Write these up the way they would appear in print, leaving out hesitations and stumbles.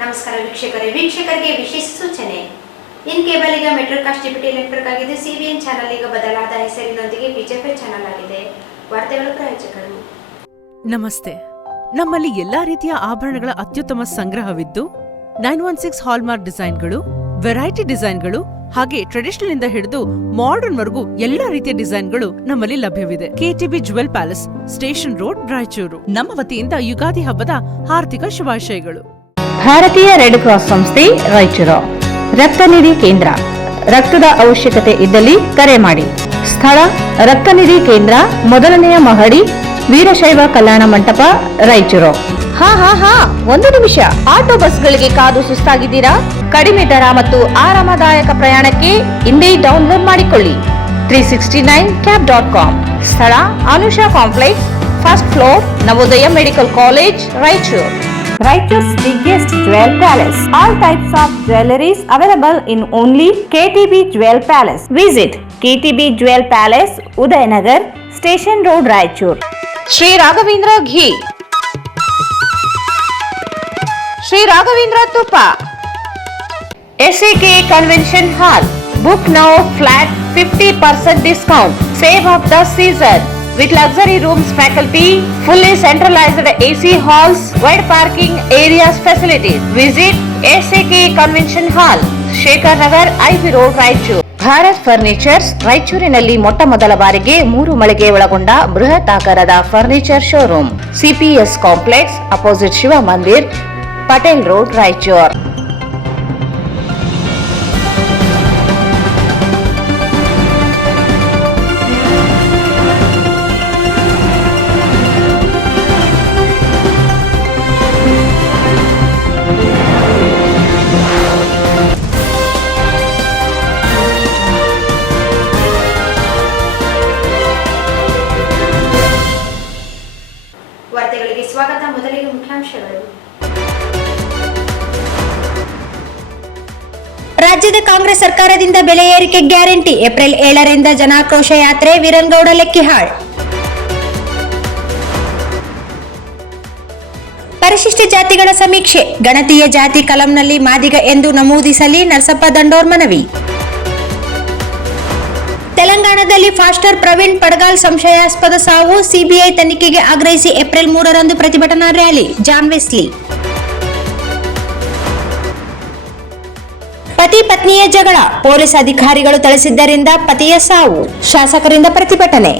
ನಮಸ್ಕಾರ ವೀಕ್ಷಕರಿಗೆ ವಿಶೇಷ ಸೂಚನೆ. ಇನ್ ಕೇಬಲ್ ಈಗ ಮೆಟ್ರೋಕಾಸ್ಟ್ ಡಿಪ್ಯೂಟಿ ನೆಟ್ವರ್ಕ್ ಆಗಿದ್ದು ಸಿಬಿಎನ್ ಚಾನೆಲ್ ಈಗ ಬದಲಾದ ಹೆಸರಿನೊಂದಿಗೆ ಬಿಜೆಪಿ ಚಾನೆಲ್ ಆಗಿದೆ. ವಾರ್ತೆಗಳ ಪ್ರಾಯೋಜಕರು. ನಮಸ್ತೆ. ನಮ್ಮಲ್ಲಿ ಎಲ್ಲಾ ರೀತಿಯ ಆಭರಣಗಳ ಅತ್ಯುತ್ತಮ ಸಂಗ್ರಹವಿದ್ದು 916 ಹಾಲ್ಮಾರ್ಕ್ ಡಿಸೈನ್ಗಳು, ವೆರೈಟಿ ಡಿಸೈನ್ಗಳು ಹಾಗೆ ಟ್ರೆಡಿಷನಲ್ ಇಂದ ಹಿಡಿದು ಮಾಡರ್ನ್ ವರೆಗೂ ಎಲ್ಲಾ ರೀತಿಯ ಡಿಸೈನ್ಗಳು ನಮ್ಮಲ್ಲಿ ಲಭ್ಯವಿದೆ. KTB jewel palace, station road, Raichur. ನಮ್ಮ ವತಿಯಿಂದ ಯುಗಾದಿ ಹಬ್ಬದ ಹಾರ್ದಿಕ ಶುಭಾಶಯಗಳು. ಭಾರತೀಯ ರೆಡ್ ಕ್ರಾಸ್ ಸಂಸ್ಥೆ ರಾಯಚೂರು ರಕ್ತನಿಧಿ ಕೇಂದ್ರ. ರಕ್ತದ ಅವಶ್ಯಕತೆ ಇದ್ದಲ್ಲಿ ಕರೆ ಮಾಡಿ. ಸ್ಥಳ ರಕ್ತನಿಧಿ ಕೇಂದ್ರ, ಮೊದಲನೆಯ ಮಹಡಿ, ವೀರಶೈವ ಕಲ್ಯಾಣ ಮಂಟಪ, ರಾಯಚೂರು. ಹಾ ಒಂದು ನಿಮಿಷ. ಆಟೋ ಬಸ್ಗಳಿಗೆ ಕಾದು ಸುಸ್ತಾಗಿದ್ದೀರಾ? ಕಡಿಮೆ ದರ ಮತ್ತು ಆರಾಮದಾಯಕ ಪ್ರಯಾಣಕ್ಕೆ ಇಂದೇ ಡೌನ್ಲೋಡ್ ಮಾಡಿಕೊಳ್ಳಿ 369cab.com. ಸ್ಥಳ Anusha complex, first floor, Navodaya medical college, Raichur. Raichur's biggest jewel palace. All types of jewelries available in only KTB Jewel Palace. Visit KTB Jewel Palace, Udayanagar, Station Road, Raichur. Sri Raghavendra Ghee, Sri Raghavendra Tuppa, SAK Convention Hall. Book now flat 50% discount. Save of the season. With luxury rooms, faculty, fully centralized AC halls, wide parking areas facilities. Visit SAK Convention Hall, Shekhar Nagar, IV Road, Raichur. Bharat furnitures ರಾಯಚೂರಿನಲ್ಲಿ ಮೊಟ್ಟ ಮೊದಲ ಬಾರಿಗೆ 3 ಮಳಿಗೆ ಒಳಗೊಂಡ ಬೃಹತ್ ಆಕಾರದ furniture showroom. CPS complex, opposite Shiva Mandir, Patel road, Raichur. ವಾರ್ತೆಗಳಿಗೆ ಸ್ವಾಗತ. ಮೊದಲಿಗೆ ಮುಖ್ಯಾಂಶಗಳು. ರಾಜ್ಯದ ಕಾಂಗ್ರೆಸ್ ಸರ್ಕಾರದಿಂದ ಬೆಲೆ ಏರಿಕೆ ಗ್ಯಾರಂಟಿ. ಏಪ್ರಿಲ್ 7ರಿಂದ ಜನಾಕ್ರೋಶ ಯಾತ್ರೆ. ವೀರನಗೌಡ ಲೆಕ್ಕಿಹಾಳ್. ಪರಿಶಿಷ್ಟ ಜಾತಿಗಳ ಸಮೀಕ್ಷೆ. ಗಣತಿಯ ಜಾತಿ ಕಲಂನಲ್ಲಿ ಮಾದಿಗ ಎಂದು ನಮೂದಿಸಲಿ. ನರಸಪ್ಪ ದಂಡೋರ್ ಮನವಿ. ತೆಲಂಗಾಣದಲ್ಲಿ ಫಾಸ್ಟರ್ ಪ್ರವೀಣ್ ಪಡ್ಗಾಲ್ ಸಂಶಯಾಸ್ಪದ ಸಾವು. ಸಿಬಿಐ ತನಿಖೆಗೆ ಆಗ್ರಹಿಸಿ ಏಪ್ರಿಲ್ 3ರಂದು ಪ್ರತಿಭಟನಾ ರ್ಯಾಲಿ. John Wesley. ಪತಿ ಪತ್ನಿಯ ಜಗಳ. ಪೊಲೀಸ್ ಅಧಿಕಾರಿಗಳು ಥಳಿಸಿದ್ದರಿಂದ ಪತಿಯ ಸಾವು. ಶಾಸಕರಿಂದ ಪ್ರತಿಭಟನೆ.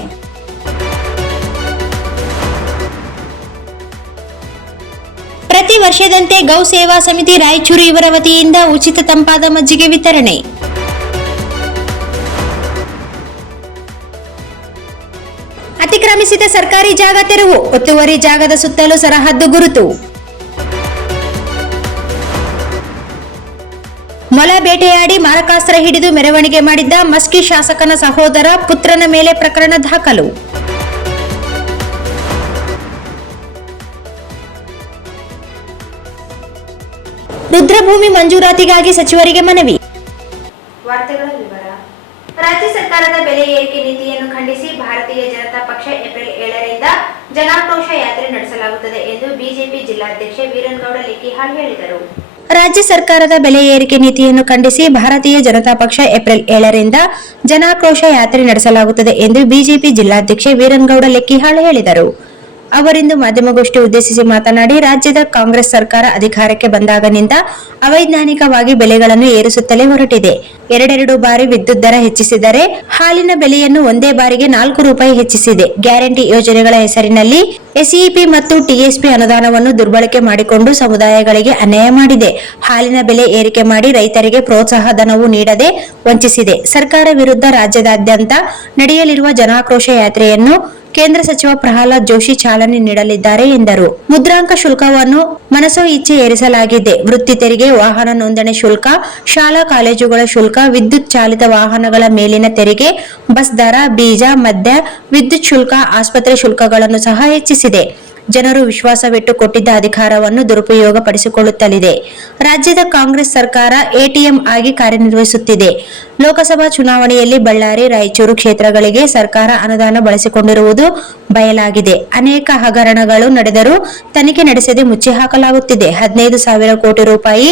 ಪ್ರತಿ ವರ್ಷದಂತೆ ಗೌ ಸೇವಾ ಸಮಿತಿ ರಾಯಚೂರು ಇವರ ವತಿಯಿಂದ ಉಚಿತ ತಂಪಾದ ಮಜ್ಜಿಗೆ ವಿತರಣೆ. ಅತಿಕ್ರಮಿಸಿದ ಸರ್ಕಾರಿ ಜಾಗ ತೆರವು. ಒತ್ತುವರಿ ಜಾಗದ ಸುತ್ತಲೂ ಸರಹದ್ದು ಗುರುತು. ಮೊಲ ಬೇಟೆಯಾಡಿ ಮಾರಕಾಸ್ತ್ರ ಹಿಡಿದು ಮೆರವಣಿಗೆ ಮಾಡಿದ್ದ ಮಸ್ಕಿ ಶಾಸಕನ ಸಹೋದರ ಪುತ್ರನ ಮೇಲೆ ಪ್ರಕರಣ ದಾಖಲು. ರುದ್ರಭೂಮಿ ಮಂಜೂರಾತಿಗಾಗಿ ಸಚಿವರಿಗೆ ಮನವಿ. ವಾರ್ತೆಗಳ ವಿವರ. ರಾಜ್ಯ ಸರ್ಕಾರದ ಬೆಲೆ ಏರಿಕೆ ನೀತಿಯನ್ನು ಖಂಡಿಸಿ ಭಾರತೀಯ ಜನತಾ ಪಕ್ಷ ಏಪ್ರಿಲ್ 7ರಿಂದ ಜನಾಕ್ರೋಶ ಯಾತ್ರೆ ನಡೆಸಲಾಗುತ್ತದೆ ಎಂದು ಬಿಜೆಪಿ ಜಿಲ್ಲಾಧ್ಯಕ್ಷ ವೀರನಗೌಡ ಲೆಕ್ಕಿಹಾಳ್ ಹೇಳಿದರು. ರಾಜ್ಯ ಸರ್ಕಾರದ ಬೆಲೆ ಏರಿಕೆ ನೀತಿಯನ್ನು ಖಂಡಿಸಿ ಭಾರತೀಯ ಜನತಾ ಪಕ್ಷ ಏಪ್ರಿಲ್ 7ರಿಂದ ಜನಾಕ್ರೋಶ ಯಾತ್ರೆ ನಡೆಸಲಾಗುತ್ತದೆ ಎಂದು ಬಿಜೆಪಿ ಜಿಲ್ಲಾಧ್ಯಕ್ಷ ವೀರನಗೌಡ ಲೆಕ್ಕಿಹಾಳ್ ಹೇಳಿದರು. ಅವರಿಂದು ಮಾಧ್ಯಮಗೋಷ್ಠಿ ಉದ್ದೇಶಿಸಿ ಮಾತನಾಡಿ, ರಾಜ್ಯದ ಕಾಂಗ್ರೆಸ್ ಸರ್ಕಾರ ಅಧಿಕಾರಕ್ಕೆ ಬಂದಾಗನಿಂದ ಅವೈಜ್ಞಾನಿಕವಾಗಿ ಬೆಲೆಗಳನ್ನು ಏರಿಸುತ್ತಲೇ ಹೊರಟಿದೆ. 2 ಬಾರಿ ವಿದ್ಯುತ್ ದರ ಹೆಚ್ಚಿಸಿದರೆ ಹಾಲಿನ ಬೆಲೆಯನ್ನು ಒಂದೇ ಬಾರಿಗೆ 4 ರೂಪಾಯಿ ಹೆಚ್ಚಿಸಿದೆ. ಗ್ಯಾರಂಟಿ ಯೋಜನೆಗಳ ಹೆಸರಿನಲ್ಲಿ ಎಸ್ಇಪಿ ಮತ್ತು ಟಿಎಸ್ಪಿ ಅನುದಾನವನ್ನು ದುರ್ಬಳಕೆ ಮಾಡಿಕೊಂಡು ಸಮುದಾಯಗಳಿಗೆ ಅನ್ಯಾಯ ಮಾಡಿದೆ. ಹಾಲಿನ ಬೆಲೆ ಏರಿಕೆ ಮಾಡಿ ರೈತರಿಗೆ ಪ್ರೋತ್ಸಾಹ ಧನವೂ ನೀಡದೆ ವಂಚಿಸಿದೆ. ಸರ್ಕಾರ ವಿರುದ್ಧ ರಾಜ್ಯದಾದ್ಯಂತ ನಡೆಯಲಿರುವ ಜನಾಕ್ರೋಶ ಯಾತ್ರೆಯನ್ನು ಕೇಂದ್ರ ಸಚಿವ ಪ್ರಹ್ಲಾದ್ ಜೋಶಿ ಚಾಲನೆ ನೀಡಲಿದ್ದಾರೆ ಎಂದರು. ಮುದ್ರಾಂಕ ಶುಲ್ಕವನ್ನು ಮನಸೋ ಇಚ್ಛೆ ಏರಿಸಲಾಗಿದೆ. ವೃತ್ತಿ ತೆರಿಗೆ, ವಾಹನ ನೋಂದಣಿ ಶುಲ್ಕ, ಶಾಲಾ ಕಾಲೇಜುಗಳ ಶುಲ್ಕ, ವಿದ್ಯುತ್ ಚಾಲಿತ ವಾಹನಗಳ ಮೇಲಿನ ತೆರಿಗೆ, ಬಸ್ ದರ, ಬೀಜ, ಮದ್ಯ, ವಿದ್ಯುತ್ ಶುಲ್ಕ, ಆಸ್ಪತ್ರೆ ಶುಲ್ಕಗಳನ್ನು ಸಹ ಹೆಚ್ಚಿಸಿದೆ. ಜನರು ವಿಶ್ವಾಸವಿಟ್ಟು ಕೊಟ್ಟಿದ್ದ ಅಧಿಕಾರವನ್ನು ದುರುಪಯೋಗ ಪಡಿಸಿಕೊಳ್ಳುತ್ತಲಿದೆ. ರಾಜ್ಯದ ಕಾಂಗ್ರೆಸ್ ಸರ್ಕಾರ ಎಟಿಎಂ ಆಗಿ ಕಾರ್ಯನಿರ್ವಹಿಸುತ್ತಿದೆ. ಲೋಕಸಭಾ ಚುನಾವಣೆಯಲ್ಲಿ ಬಳ್ಳಾರಿ, ರಾಯಚೂರು ಕ್ಷೇತ್ರಗಳಿಗೆ ಸರ್ಕಾರ ಅನುದಾನ ಬಳಸಿಕೊಂಡಿರುವುದು ಬಯಲಾಗಿದೆ. ಅನೇಕ ಹಗರಣಗಳು ನಡೆದರೂ ತನಿಖೆ ನಡೆಸದೆ ಮುಚ್ಚಿ ಹಾಕಲಾಗುತ್ತಿದೆ. 15,000 ಕೋಟಿ ರೂಪಾಯಿ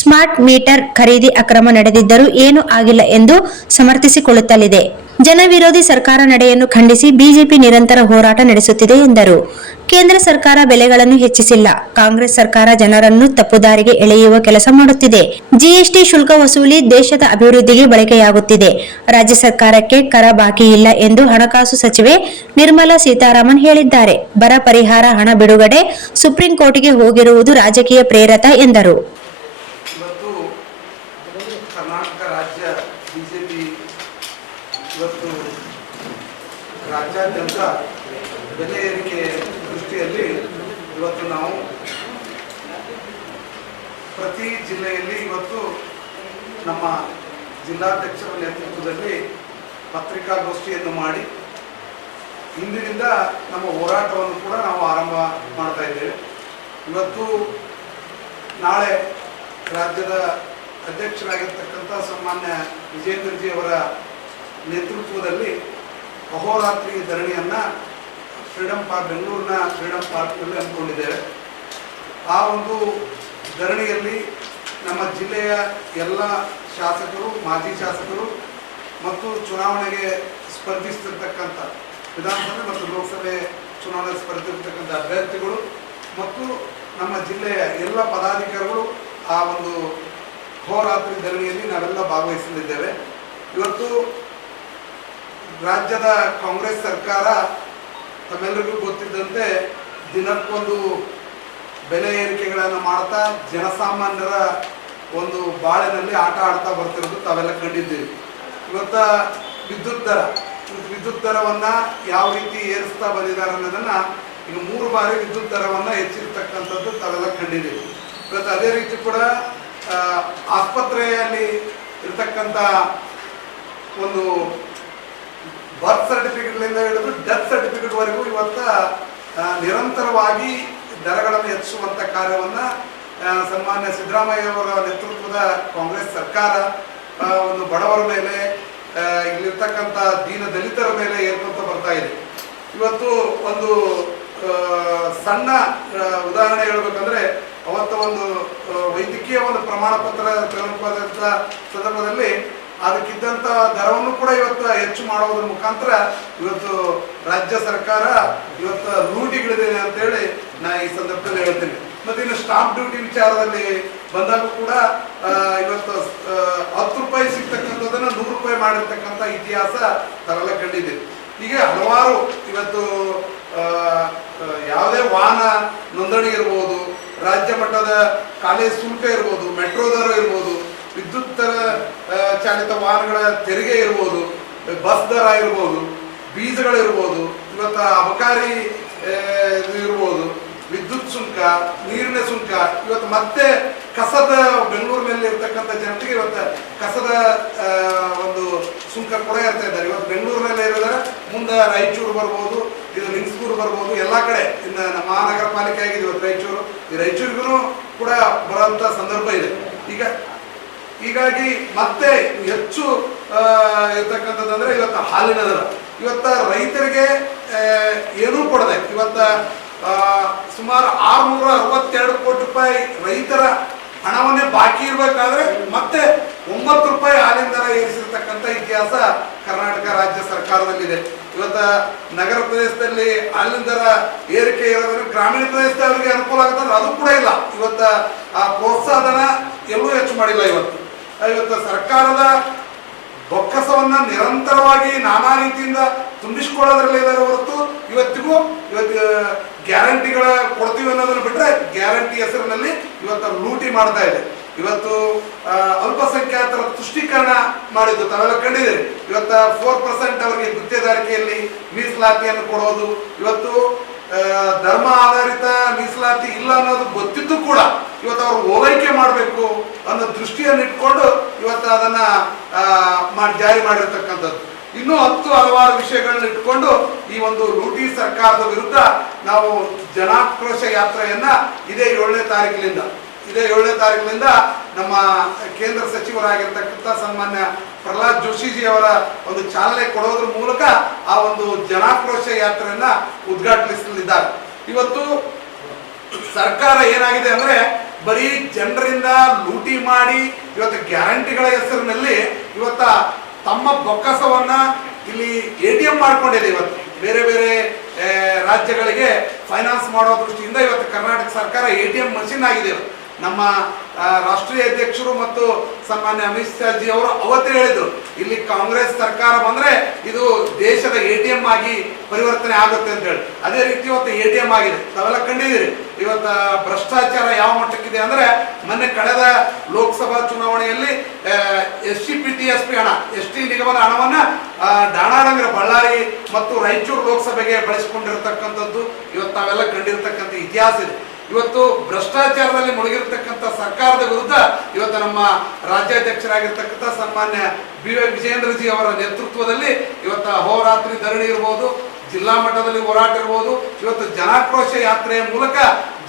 ಸ್ಮಾರ್ಟ್ ಮೀಟರ್ ಖರೀದಿ ಅಕ್ರಮ ನಡೆದಿದ್ದರೂ ಏನೂ ಆಗಿಲ್ಲ ಎಂದು ಸಮರ್ಥಿಸಿಕೊಳ್ಳುತ್ತಲಿದೆ. ಜನವಿರೋಧಿ ಸರ್ಕಾರ ನಡೆಯನ್ನು ಖಂಡಿಸಿ ಬಿಜೆಪಿ ನಿರಂತರ ಹೋರಾಟ ನಡೆಸುತ್ತಿದೆ ಎಂದರು. ಕೇಂದ್ರ ಸರ್ಕಾರ ಬೆಲೆಗಳನ್ನು ಹೆಚ್ಚಿಸಿಲ್ಲ. ಕಾಂಗ್ರೆಸ್ ಸರ್ಕಾರ ಜನರನ್ನು ತಪ್ಪುದಾರಿಗೆ ಎಳೆಯುವ ಕೆಲಸ ಮಾಡುತ್ತಿದೆ. ಜಿಎಸ್ಟಿ ಶುಲ್ಕ ವಸೂಲಿ ದೇಶದ ಅಭಿವೃದ್ಧಿಗೆ ಬಳಕೆಯಾಗುತ್ತಿದೆ. ರಾಜ್ಯ ಸರ್ಕಾರಕ್ಕೆ ಕರ ಬಾಕಿ ಇಲ್ಲ ಎಂದು ಹಣಕಾಸು ಸಚಿವೆ ನಿರ್ಮಲಾ ಸೀತಾರಾಮನ್ ಹೇಳಿದ್ದಾರೆ. ಬರ ಪರಿಹಾರ ಹಣ ಬಿಡುಗಡೆ ಸುಪ್ರೀಂ ಕೋರ್ಟ್ಗೆ ಹೋಗಿರುವುದು ರಾಜಕೀಯ ಪ್ರೇರಿತ ಎಂದರು. ಇವತ್ತು ಕರ್ನಾಟಕ ರಾಜ್ಯ ಬಿಜೆಪಿ ಇವತ್ತು ರಾಜ್ಯಾದ್ಯಂತ ಬೆಲೆ ಏರಿಕೆ ದೃಷ್ಟಿಯಲ್ಲಿ ಇವತ್ತು ನಾವು ಪ್ರತಿ ಜಿಲ್ಲೆಯಲ್ಲಿ ಇವತ್ತು ನಮ್ಮ ಜಿಲ್ಲಾಧ್ಯಕ್ಷರ ನೇತೃತ್ವದಲ್ಲಿ ಪತ್ರಿಕಾಗೋಷ್ಠಿಯನ್ನು ಮಾಡಿ ಇಂದಿನಿಂದ ನಮ್ಮ ಹೋರಾಟವನ್ನು ಕೂಡ ನಾವು ಆರಂಭ ಮಾಡ್ತಾ ಇದ್ದೇವೆ. ಇವತ್ತು ನಾಳೆ ರಾಜ್ಯದ ಅಧ್ಯಕ್ಷರಾಗಿರ್ತಕ್ಕಂಥ ಸನ್ಮಾನ್ಯ ವಿಜೇಂದ್ರಜಿ ಅವರ ನೇತೃತ್ವದಲ್ಲಿ ಅಹೋರಾತ್ರಿ ಧರಣಿಯನ್ನು ಬೆಂಗಳೂರಿನ ಫ್ರೀಡಂ ಪಾರ್ಕ್ನಲ್ಲಿ ಹಮ್ಮಿಕೊಂಡಿದ್ದೇವೆ. ಆ ಒಂದು ಧರಣಿಯಲ್ಲಿ ನಮ್ಮ ಜಿಲ್ಲೆಯ ಎಲ್ಲ ಶಾಸಕರು, ಮಾಜಿ ಶಾಸಕರು ಮತ್ತು ಚುನಾವಣೆಗೆ ಸ್ಪರ್ಧಿಸ್ತಿರ್ತಕ್ಕಂಥ ವಿಧಾನಸಭೆ ಮತ್ತು ಲೋಕಸಭೆ ಚುನಾವಣೆ ಸ್ಪರ್ಧಿಸಿರ್ತಕ್ಕಂಥ ಅಭ್ಯರ್ಥಿಗಳು ಮತ್ತು ನಮ್ಮ ಜಿಲ್ಲೆಯ ಎಲ್ಲ ಪದಾಧಿಕಾರಿಗಳು ಆ ಒಂದು ಹೋರಾತ್ರಿ ಧರಣಿಯಲ್ಲಿ ನಾವೆಲ್ಲ ಭಾಗವಹಿಸಲಿದ್ದೇವೆ. ಇವತ್ತು ರಾಜ್ಯದ ಕಾಂಗ್ರೆಸ್ ಸರ್ಕಾರ ತಮ್ಮೆಲ್ಲರಿಗೂ ಗೊತ್ತಿದ್ದಂತೆ ದಿನಕ್ಕೊಂದು ಬೆಲೆ ಏರಿಕೆಗಳನ್ನು ಮಾಡ್ತಾ ಜನಸಾಮಾನ್ಯರ ಒಂದು ಬಾಳಿನಲ್ಲಿ ಆಟ ಆಡ್ತಾ ಬರ್ತಿರೋದು ತಾವೆಲ್ಲ ಕಂಡಿದ್ದೀವಿ. ಇವತ್ತು ವಿದ್ಯುತ್ ದರವನ್ನು ಯಾವ ರೀತಿ ಏರಿಸ್ತಾ ಬಂದಿದ್ದಾರೆ ಅನ್ನೋದನ್ನು ಈಗ 3 ಬಾರಿ ವಿದ್ಯುತ್ ದರವನ್ನು ಹೆಚ್ಚಿರ್ತಕ್ಕಂಥದ್ದು ತಾವೆಲ್ಲ ಕಂಡಿದ್ದೀವಿ. ಇವತ್ತು ಅದೇ ರೀತಿ ಕೂಡ ಆಸ್ಪತ್ರೆಯಲ್ಲಿ ಇರ್ತಕ್ಕಂಥ ಒಂದು ಬರ್ತ್ ಸರ್ಟಿಫಿಕೇಟ್ಲಿಂದ ಹಿಡಿದು ಡೆತ್ ಸರ್ಟಿಫಿಕೇಟ್ವರೆಗೂ ಇವತ್ತು ನಿರಂತರವಾಗಿ ದರಗಳನ್ನು ಹೆಚ್ಚಿಸುವಂಥ ಕಾರ್ಯವನ್ನು ಸನ್ಮಾನ್ಯ ಸಿದ್ದರಾಮಯ್ಯ ಅವರ ನೇತೃತ್ವದ ಕಾಂಗ್ರೆಸ್ ಸರ್ಕಾರ ಒಂದು ಬಡವರ ಮೇಲೆ, ಇಲ್ಲಿರ್ತಕ್ಕಂಥ ದೀನ ದಲಿತರ ಮೇಲೆ ಏರ್ಕೊಂತ ಬರ್ತಾ ಇದೆ. ಇವತ್ತು ಒಂದು ಸಣ್ಣ ಉದಾಹರಣೆ ಹೇಳ್ಬೇಕಂದ್ರೆ, ಅವತ್ತು ಒಂದು ವೈದ್ಯಕೀಯ ಒಂದು ಪ್ರಮಾಣ ಪತ್ರ ತೆಗೆದುಕೊಂಡಂಥ ಸಂದರ್ಭದಲ್ಲಿ ಅದಕ್ಕಿದ್ದಂಥ ದರವನ್ನು ಕೂಡ ಇವತ್ತು ಹೆಚ್ಚು ಮಾಡೋದ್ರ ಮುಖಾಂತರ ಇವತ್ತು ರಾಜ್ಯ ಸರ್ಕಾರ ಇವತ್ತು ಲೂಟಿಗಿಳಿದಿದೆ ಅಂತೇಳಿ ನಾ ಈ ಸಂದರ್ಭದಲ್ಲಿ ಹೇಳ್ತೀನಿ. ಮತ್ತು ಇನ್ನು ಸ್ಟಾಂಪ್ ಡ್ಯೂಟಿ ವಿಚಾರದಲ್ಲಿ ಬಂದಾಗ ಕೂಡ ಇವತ್ತು 10 ರೂಪಾಯಿ ಸಿಗ್ತಕ್ಕಂಥದ್ದನ್ನು 100 ರೂಪಾಯಿ ಮಾಡಿರ್ತಕ್ಕಂಥ ಇತಿಹಾಸ ತಾವೆಲ್ಲ ಕಂಡಿದ್ದೀವಿ. ಹೀಗೆ ಹಲವಾರು ಇವತ್ತು ಯಾವುದೇ ವಾಹನ ನೋಂದಣಿ ಇರ್ಬೋದು, ರಾಜ್ಯ ಮಟ್ಟದ ಕಾಲೇಜ್ ಶುಲ್ಕ ಇರ್ಬೋದು, ಮೆಟ್ರೋ ದರ ಇರ್ಬೋದು, ವಿದ್ಯುತ್ ಚಾಲಿತ ವಾಹನಗಳ ತೆರಿಗೆ ಇರ್ಬೋದು, ಬಸ್ ದರ ಇರ್ಬೋದು, ಬೀಜಗಳಿರ್ಬೋದು, ಇವತ್ತು ಅಬಕಾರಿ ಇರ್ಬೋದು, ವಿದ್ಯುತ್ ಶುಲ್ಕ, ನೀರಿನ ಶುಲ್ಕ, ಇವತ್ತು ಮತ್ತೆ ಕಸದ ಬೆಂಗಳೂರಿನಲ್ಲಿ ಇರ್ತಕ್ಕಂಥ ಜನತೆಗೆ ಇವತ್ತು ಕಸದ ಒಂದು ಶುಲ್ಕ ಕೂಡ ಇರ್ತಾ ಇದ್ದಾರೆ. ಇವತ್ತು ಬೆಂಗಳೂರಿನಲ್ಲೇ ಇರೋದಾರೆ ಮುಂದೆ ರಾಯಚೂರು ಬರ್ಬೋದು, ಇದು ಲಿಂಗ್ಸ್ಗೂರು ಬರ್ಬೋದು, ಎಲ್ಲ ಕಡೆ ಇನ್ನು ನಮ್ಮ ಮಹಾನಗರ ಪಾಲಿಕೆ ಆಗಿದೆ ಇವತ್ತು ರಾಯಚೂರು. ಈ ರಾಯಚೂರಿಗೂ ಕೂಡ ಬರೋಂಥ ಸಂದರ್ಭ ಇದೆ. ಹೀಗಾಗಿ ಮತ್ತೆ ಹೆಚ್ಚು ಇರ್ತಕ್ಕಂಥದ್ದಂದ್ರೆ ಇವತ್ತು ಹಾಲಿನ ದರ. ಇವತ್ತು ರೈತರಿಗೆ ಏನೂ ಕೊಡದೆ ಇವತ್ತು ಸುಮಾರು 662 ಕೋಟಿ ರೂಪಾಯಿ ರೈತರ ಹಣವನ್ನೇ ಬಾಕಿ ಇರಬೇಕಾದ್ರೆ ಮತ್ತೆ 9 ರೂಪಾಯಿ ಹಾಲಿನ ದರ ಏರಿಸಿರ್ತಕ್ಕಂಥ ಇತಿಹಾಸ ಕರ್ನಾಟಕ ರಾಜ್ಯ ಸರ್ಕಾರದಲ್ಲಿದೆ. ಇವತ್ತು ನಗರ ಪ್ರದೇಶದಲ್ಲಿ ಹಾಲಿನ ದರ ಏರಿಕೆ ಇರೋದ್ರೆ ಗ್ರಾಮೀಣ ಪ್ರದೇಶದಲ್ಲಿ ಅವರಿಗೆ ಅನುಕೂಲ ಆಗುತ್ತಂದ್ರೆ ಅದು ಕೂಡ ಇಲ್ಲ. ಇವತ್ತು ಆ ಪ್ರೋತ್ಸಾಹನ ಎಲ್ಲೂ ಹೆಚ್ಚು ಮಾಡಿಲ್ಲ. ಇವತ್ತು ಸರ್ಕಾರದ ಬೊಕ್ಕಸವನ್ನ ನಿರಂತರವಾಗಿ ನಾನಾ ರೀತಿಯಿಂದ ತುಂಬಿಸಿಕೊಳ್ಳೋದ್ರಲ್ಲಿ ಇದ್ದಾರೆ ಹೊರತು ಇವತ್ತು ಗ್ಯಾರಂಟಿಗಳ ಕೊಡ್ತೀವಿ ಅನ್ನೋದನ್ನು ಬಿಟ್ಟರೆ ಗ್ಯಾರಂಟಿ ಹೆಸರಿನಲ್ಲಿ ಇವತ್ತು ಲೂಟಿ ಮಾಡ್ತಾ ಇದೆ. ಇವತ್ತು ಅಲ್ಪಸಂಖ್ಯಾತರ ತುಷ್ಟೀಕರಣ ಮಾಡಿದ್ದು ತಾವೆಲ್ಲ ಕಂಡಿದ್ದೀರಿ. ಇವತ್ತು 4% ಅವರಿಗೆ ಗುತ್ತೇದಾರಿಕೆಯಲ್ಲಿ ಮೀಸಲಾತಿಯನ್ನು ಕೊಡೋದು, ಇವತ್ತು ಧರ್ಮ ಆಧಾರಿತ ಮೀಸಲಾತಿ ಇಲ್ಲ ಅನ್ನೋದು ಗೊತ್ತಿದ್ದು ಕೂಡ ಇವತ್ತು ಅವ್ರು ಓಲೈಕೆ ಮಾಡಬೇಕು ಅನ್ನೋ ದೃಷ್ಟಿಯನ್ನು ಇಟ್ಕೊಂಡು ಇವತ್ತು ಅದನ್ನ ಜಾರಿ ಮಾಡಿರ್ತಕ್ಕಂಥದ್ದು. ಇನ್ನೂ ಹಲವಾರು ವಿಷಯಗಳನ್ನ ಇಟ್ಕೊಂಡು ಈ ಒಂದು ಲೂಟಿ ಸರ್ಕಾರದ ವಿರುದ್ಧ ನಾವು ಜನಾಕ್ರೋಶ ಯಾತ್ರೆಯನ್ನ ಇದೇ 7ನೇ ತಾರೀಕಿನಿಂದ ನಮ್ಮ ಕೇಂದ್ರ ಸಚಿವರಾಗಿರ್ತಕ್ಕಂಥ ಸನ್ಮಾನ್ಯ ಪ್ರಹ್ಲಾದ್ ಜೋಶಿಜಿ ಅವರ ಒಂದು ಚಾಲನೆ ಕೊಡೋದ್ರ ಮೂಲಕ ಆ ಒಂದು ಜನಾಕ್ರೋಶ ಯಾತ್ರೆಯನ್ನ ಉದ್ಘಾಟಿಸಲಿದ್ದಾರೆ. ಇವತ್ತು ಸರ್ಕಾರ ಏನಾಗಿದೆ ಅಂದ್ರೆ ಬರೀ ಜನರಿಂದ ಲೂಟಿ ಮಾಡಿ ಇವತ್ತು ಗ್ಯಾರಂಟಿಗಳ ಹೆಸರಿನಲ್ಲಿ ಇವತ್ತ ತಮ್ಮ ಬೊಕ್ಕಸವನ್ನ ಇಲ್ಲಿ ATM ಮಾಡ್ಕೊಂಡಿದೆ. ಇವತ್ತು ಬೇರೆ ಬೇರೆ ರಾಜ್ಯಗಳಿಗೆ ಫೈನಾನ್ಸ್ ಮಾಡೋ ದೃಷ್ಟಿಯಿಂದ ಇವತ್ತು ಕರ್ನಾಟಕ ಸರ್ಕಾರ ATM ಮಷಿನ್ ಆಗಿದೆ. ನಮ್ಮ ರಾಷ್ಟ್ರೀಯ ಅಧ್ಯಕ್ಷರು ಮತ್ತು ಸನ್ಮಾನ್ಯ ಅಮಿತ್ ಶಾ ಜಿ ಅವರು ಅವತ್ತೇ ಹೇಳಿದ್ರು, ಇಲ್ಲಿ ಕಾಂಗ್ರೆಸ್ ಸರ್ಕಾರ ಬಂದ್ರೆ ಇದು ದೇಶದ ATM ಆಗಿ ಪರಿವರ್ತನೆ ಆಗುತ್ತೆ ಅಂತ ಹೇಳಿ. ಅದೇ ರೀತಿ ಇವತ್ತು ATM ಆಗಿದೆ. ತಾವೆಲ್ಲ ಕಂಡಿದ್ದೀರಿ ಇವತ್ತ ಭ್ರಷ್ಟಾಚಾರ ಯಾವ ಮಟ್ಟಕ್ಕಿದೆ ಅಂದ್ರೆ ಮೊನ್ನೆ ಕಳೆದ ಲೋಕಸಭಾ ಚುನಾವಣೆಯಲ್ಲಿ SCPTSP ಹಣ ST ನಿಗಮದ ಹಣವನ್ನ ಡಾಣಾಡಂಗರ ಬಳ್ಳಾರಿ ಮತ್ತು ರಾಯಚೂರು ಲೋಕಸಭೆಗೆ ಬಳಸಿಕೊಂಡಿರ್ತಕ್ಕಂಥದ್ದು ಇವತ್ತು ತಾವೆಲ್ಲ ಕಂಡಿರ್ತಕ್ಕಂಥ ಇತಿಹಾಸ ಇದೆ. ಇವತ್ತು ಭ್ರಷ್ಟಾಚಾರದಲ್ಲಿ ಮುಳುಗಿರ್ತಕ್ಕಂಥ ಸರ್ಕಾರದ ವಿರುದ್ಧ ಇವತ್ತು ನಮ್ಮ ರಾಜ್ಯಾಧ್ಯಕ್ಷರಾಗಿರ್ತಕ್ಕಂಥ ಸನ್ಮಾನ್ಯ BY ವಿಜಯೇಂದ್ರಜಿ ಅವರ ನೇತೃತ್ವದಲ್ಲಿ ಇವತ್ತು ಅಹೋರಾತ್ರಿ ಧರಣಿ ಇರ್ಬೋದು, ಜಿಲ್ಲಾ ಮಟ್ಟದಲ್ಲಿ ಹೋರಾಟ ಇರ್ಬೋದು, ಇವತ್ತು ಜನಾಕ್ರೋಶ ಯಾತ್ರೆಯ ಮೂಲಕ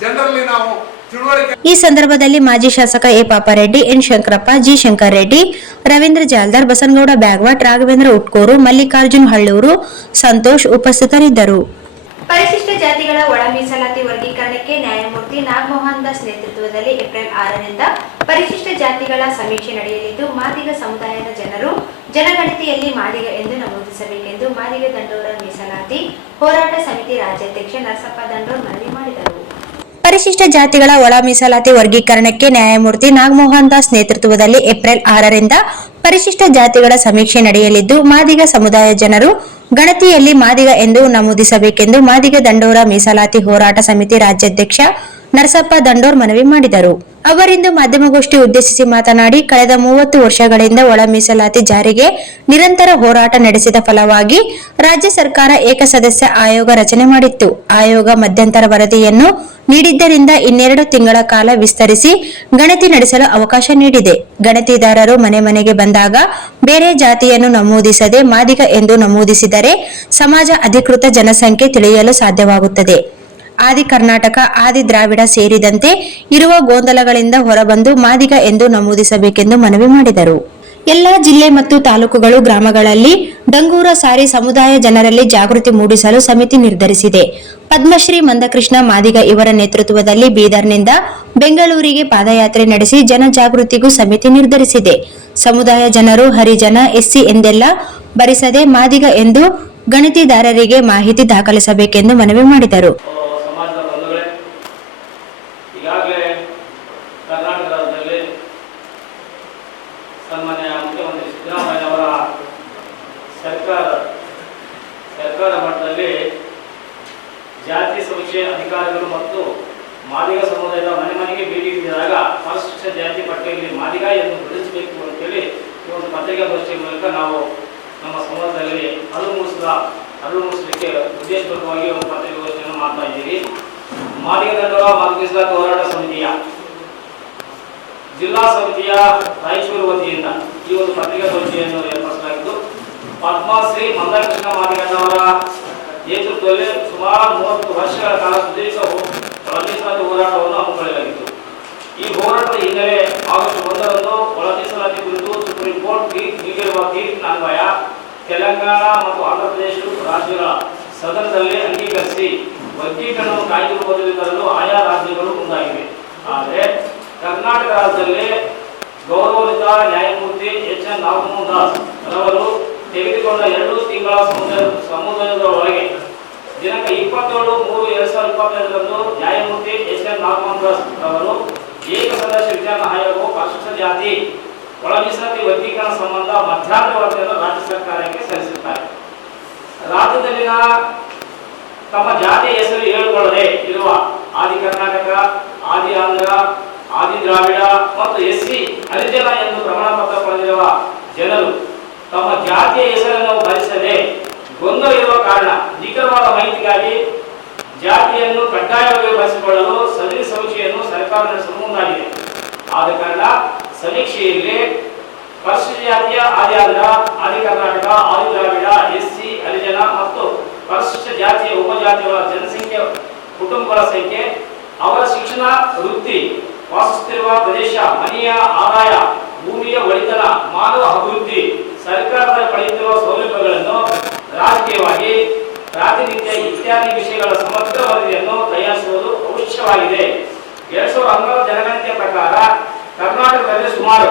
ಜನರಲ್ಲಿ ನಾವು ತಿಳುವಳಿಕೆ. ಈ ಸಂದರ್ಭದಲ್ಲಿ ಮಾಜಿ ಶಾಸಕ A Papareddy, N Shankarappa, G Shankar Reddy, Ravindra Jaldar, Basanagouda Byagawat, Raghavendra Utkoor, Mallikarjun Hallur, Santosh ಉಪಸ್ಥಿತರಿದ್ದರು. ಪರಿಶಿಷ್ಟ ಜಾತಿಗಳ ಒಳ ಮೀಸಲಾತಿ ವರ್ಗೀಕರಣಕ್ಕೆ ನ್ಯಾಯಮೂರ್ತಿ ನಾಗಮೋಹನ್ ದಾಸ್ ನೇತೃತ್ವದಲ್ಲಿ ಏಪ್ರಿಲ್ 6ರಿಂದ ಪರಿಶಿಷ್ಟ ಜಾತಿಗಳ ಸಮೀಕ್ಷೆ ನಡೆಯಲಿದ್ದು, ಮಾದಿಗ ಸಮುದಾಯದ ಜನರು ಜನಗಣತಿಯಲ್ಲಿ ಮಾದಿಗ ಎಂದು ನಮೂದಿಸಬೇಕೆಂದು ಮಾದಿಗ ದಂಡೋರ ಮೀಸಲಾತಿ ಹೋರಾಟ ಸಮಿತಿ ರಾಜ್ಯಾಧ್ಯಕ್ಷ ನರಸಪ್ಪ ದಂಡೋರ್ ಮನವಿ ಮಾಡಿದರು. ಪರಿಶಿಷ್ಟ ಜಾತಿಗಳ ಒಳ ಮೀಸಲಾತಿ ವರ್ಗೀಕರಣಕ್ಕೆ ನ್ಯಾಯಮೂರ್ತಿ ನಾಗಮೋಹನ್ ದಾಸ್ ನೇತೃತ್ವದಲ್ಲಿ ಏಪ್ರಿಲ್ 6ರಿಂದ ಪರಿಶಿಷ್ಟ ಜಾತಿಗಳ ಸಮೀಕ್ಷೆ ನಡೆಯಲಿದ್ದು, ಮಾದಿಗ ಸಮುದಾಯ ಜನರು ಗಣತಿಯಲ್ಲಿ ಮಾದಿಗ ಎಂದು ನಮೂದಿಸಬೇಕೆಂದು ಮಾದಿಗ ದಂಡೋರ ಮೀಸಲಾತಿ ಹೋರಾಟ ಸಮಿತಿ ರಾಜ್ಯಾಧ್ಯಕ್ಷ ನರಸಪ್ಪ ದಂಡೋರ್ ಮನವಿ ಮಾಡಿದರು. ಅವರಿಂದು ಮಾಧ್ಯಮಗೋಷ್ಠಿ ಉದ್ದೇಶಿಸಿ ಮಾತನಾಡಿ, ಕಳೆದ 30 ವರ್ಷಗಳಿಂದ ಒಳ ಮೀಸಲಾತಿ ಜಾರಿಗೆ ನಿರಂತರ ಹೋರಾಟ ನಡೆಸಿದ ಫಲವಾಗಿ ರಾಜ್ಯ ಸರ್ಕಾರ ಏಕಸದಸ್ಯ ಆಯೋಗ ರಚನೆ ಮಾಡಿತ್ತು. ಆಯೋಗ ಮಧ್ಯಂತರ ವರದಿಯನ್ನು ನೀಡಿದ್ದರಿಂದ 12 ತಿಂಗಳ ಕಾಲ ವಿಸ್ತರಿಸಿ ಗಣತಿ ನಡೆಸಲು ಅವಕಾಶ ನೀಡಿದೆ. ಗಣತಿದಾರರು ಮನೆ ಮನೆಗೆ ಬಂದಾಗ ಬೇರೆ ಜಾತಿಯನ್ನು ನಮೂದಿಸದೆ ಮಾದಿಗ ಎಂದು ನಮೂದಿಸಿದರೆ ಸಮಾಜ ಅಧಿಕೃತ ಜನಸಂಖ್ಯೆ ತಿಳಿಯಲು ಸಾಧ್ಯವಾಗುತ್ತದೆ. ಆದಿ ಕರ್ನಾಟಕ, ಆದಿ ದ್ರಾವಿಡ ಸೇರಿದಂತೆ ಇರುವ ಗೊಂದಲಗಳಿಂದ ಹೊರಬಂದು ಮಾದಿಗ ಎಂದು ನಮೂದಿಸಬೇಕೆಂದು ಮನವಿ ಮಾಡಿದರು. ಎಲ್ಲಾ ಜಿಲ್ಲೆ ಮತ್ತು ತಾಲೂಕುಗಳು, ಗ್ರಾಮಗಳಲ್ಲಿ ಡಂಗೂರ ಸಾರಿ ಸಮುದಾಯ ಜನರಲ್ಲಿ ಜಾಗೃತಿ ಮೂಡಿಸಲು ಸಮಿತಿ ನಿರ್ಧರಿಸಿದೆ. ಪದ್ಮಶ್ರೀ ಮಂದಕೃಷ್ಣ ಮಾದಿಗ ಇವರ ನೇತೃತ್ವದಲ್ಲಿ ಬೀದರ್ನಿಂದ ಬೆಂಗಳೂರಿಗೆ ಪಾದಯಾತ್ರೆ ನಡೆಸಿ ಜನಜಾಗೃತಿಗೂ ಸಮಿತಿ ನಿರ್ಧರಿಸಿದೆ. ಸಮುದಾಯ ಜನರು ಹರಿಜನ, SC ಎಂದೆಲ್ಲ ಬರಿಸದೆ ಮಾದಿಗ ಎಂದು ಗಣತಿದಾರರಿಗೆ ಮಾಹಿತಿ ದಾಖಲಿಸಬೇಕೆಂದು ಮನವಿ ಮಾಡಿದರು. ಸರ್ಕಾರ ಮಟ್ಟದಲ್ಲಿ ಜಾತಿ ಸಮೀಕ್ಷೆ ಅಧಿಕಾರಿಗಳು ಮತ್ತು ಮಾದಿಗ ಸಮುದಾಯದ ಮನೆ ಮನೆಗೆ ಭೇಟಿ ನೀಡಿದಾಗ ಪರಿಶಿಷ್ಟ ಜಾತಿ ಪಟ್ಟಿಯಲ್ಲಿ ಮಾದಿಗ ಎಂದು ಬಿಡಿಸಬೇಕು ಅಂತೇಳಿ ಈ ಒಂದು ಪತ್ರಿಕಾಗೋಷ್ಠಿಯ ಮೂಲಕ ನಾವು ನಮ್ಮ ಸಮಾಜದಲ್ಲಿ ಅರಿವು ಮೂಡಿಸಲಿಕ್ಕೆ ಉದ್ದೇಶಪೂರ್ವಕವಾಗಿ ಒಂದು ಪತ್ರಿಕಾಗೋಷ್ಠಿಯನ್ನು ಮಾಡ್ತಾ ಇದ್ದೀವಿ. ಮಾದಿಗ ದಂಡೋರ ಮೀಸಲಾತಿ ಹೋರಾಟ ಸಮಿತಿಯ ಜಿಲ್ಲಾ ಸಮಿತಿಯ ರಾಯಚೂರು ವತಿಯಿಂದ ಈ ಒಂದು ಪತ್ರಿಕಾಗೋಷ್ಠಿಯನ್ನು ಏರ್ಪಡಿಸಲಾಗಿದ್ದು, ಪದ್ಮಶ್ರೀ ಮಂದಕೃಷ್ಣ ಮಾದಿಗಣ್ಣವರ ನೇತೃತ್ವದಲ್ಲಿ ಸುಮಾರು 30 ವರ್ಷಗಳ ಕಾಲ ಸುದೀರ್ಘ ಒಳ ಮೀಸಲಾತಿ ಹೋರಾಟವನ್ನು ಹಮ್ಮಿಕೊಳ್ಳಲಾಗಿತ್ತು. ಈ ಹೋರಾಟದ ಹಿನ್ನೆಲೆ ಆಗಸ್ಟ್ 1ರಂದು ಒಳ ಮೀಸಲಾತಿ ಕುರಿತು ಸುಪ್ರೀಂ ಕೋರ್ಟ್ ನೀಡಿರುವ ತೀರ್ಪಿನ ಅನ್ವಯ ತೆಲಂಗಾಣ ಮತ್ತು ಆಂಧ್ರಪ್ರದೇಶ ರಾಜ್ಯಗಳ ಸದನದಲ್ಲಿ ಅಂಗೀಕರಿಸಿ ವರ್ಗೀಕರಣವನ್ನು ಕಾಯ್ದಿರುವುದರಲ್ಲಿ ತರಲು ಆಯಾ ರಾಜ್ಯಗಳು ಮುಂದಾಗಿವೆ. ಆದರೆ ಕರ್ನಾಟಕ ರಾಜ್ಯದಲ್ಲಿ ಗೌರವಾನ್ವಿತ ನ್ಯಾಯಮೂರ್ತಿ HN ನಾಗಮೋಹನ್ ದಾಸ್ ರವರು ತೆಗೆದುಕೊಂಡ 2 ತಿಂಗಳ ಸಮುದಾಯದೊಳಗೆ ದಿನಾಂಕ 27/3/2025ರಂದು ನ್ಯಾಯಮೂರ್ತಿ HN ನಾಗಮೋಹನ್ ದಾಸ್ ರವರು ಏಕಸದಸ್ಯ ವಿಚಾರಣಾ ಆಯೋಗವು ಪರಿಶಿಷ್ಟ ಜಾತಿ ಒಳ ಮೀಸಲಾತಿ ವರ್ಗೀಕರಣ ಸಂಬಂಧ ಮಧ್ಯಂತರ ವರದಿಯನ್ನು ರಾಜ್ಯ ಸರ್ಕಾರಕ್ಕೆ ಸಲ್ಲಿಸುತ್ತಾರೆ. ರಾಜ್ಯದಲ್ಲಿನ ತಮ್ಮ ಜಾತಿಯ ಹೆಸರು ಹೇಳಿಕೊಳ್ಳದೆ ಇರುವ ಆದಿ ಕರ್ನಾಟಕ, ಆದಿ ಆಂಧ್ರ, ಆದಿ ದ್ರಾವಿಡ ಮತ್ತು SC ಹರಿಜನ ಎಂದು ಪ್ರಮಾಣ ಪತ್ರ ಪಡೆದಿರುವ ಜನರು ತಮ್ಮ ಜಾತಿಯ ಹೆಸರನ್ನು ಭರಿಸದೆ ಗೊಂದಲ ಇರುವ ಕಾರಣ ನಿಖರವಾದ ಮಾಹಿತಿಗಾಗಿ ಜಾತಿಯನ್ನು ಕಡ್ಡಾಯವಾಗಿ ಬಳಸಿಕೊಳ್ಳಲು ಸಮೀಕ್ಷೆಯನ್ನು ಸರ್ಕಾರ ನಡೆಸಲು ಮುಂದಾಗಿದೆ. ಆದ ಕಾರಣ ಸಮೀಕ್ಷೆಯಲ್ಲಿ ಪರಿಶಿಷ್ಟ ಜಾತಿಯ ಆದಿಯಾಂಧ್ರ, ಆದಿ ಕರ್ನಾಟಕ, ಆದಿ ದ್ರಾವಿಡ, ಎಸ್ಸಿ, ಹರಿಜನ ಮತ್ತು ಪರಿಶಿಷ್ಟ ಜಾತಿಯ ಉಪಜಾತಿಗಳ ಜನಸಂಖ್ಯೆ, ಕುಟುಂಬಗಳ ಸಂಖ್ಯೆ, ಅವರ ಶಿಕ್ಷಣ, ವೃತ್ತಿ, ವಾಸಿಸುತ್ತಿರುವ ಪ್ರದೇಶ, ಮನೆಯ ಆದಾಯ, ಭೂಮಿಯ ಒಡೆತನ, ಮಾನವ ಅಭಿವೃದ್ಧಿ, ಸರ್ಕಾರದ ಪಡೆಯುತ್ತಿರುವ ಸೌಲಭ್ಯಗಳನ್ನು ರಾಜಕೀಯವಾಗಿ ಪ್ರಾತಿನಿಧ್ಯ ಇತ್ಯಾದಿ ವಿಷಯಗಳ ಸಮಗ್ರ ವರದಿಯನ್ನು ತಯಾರಿಸುವುದು ಅವಶ್ಯವಾಗಿದೆ. 2011 ಜನಗಣತಿಯ ಪ್ರಕಾರ ಕರ್ನಾಟಕದಲ್ಲಿ ಸುಮಾರು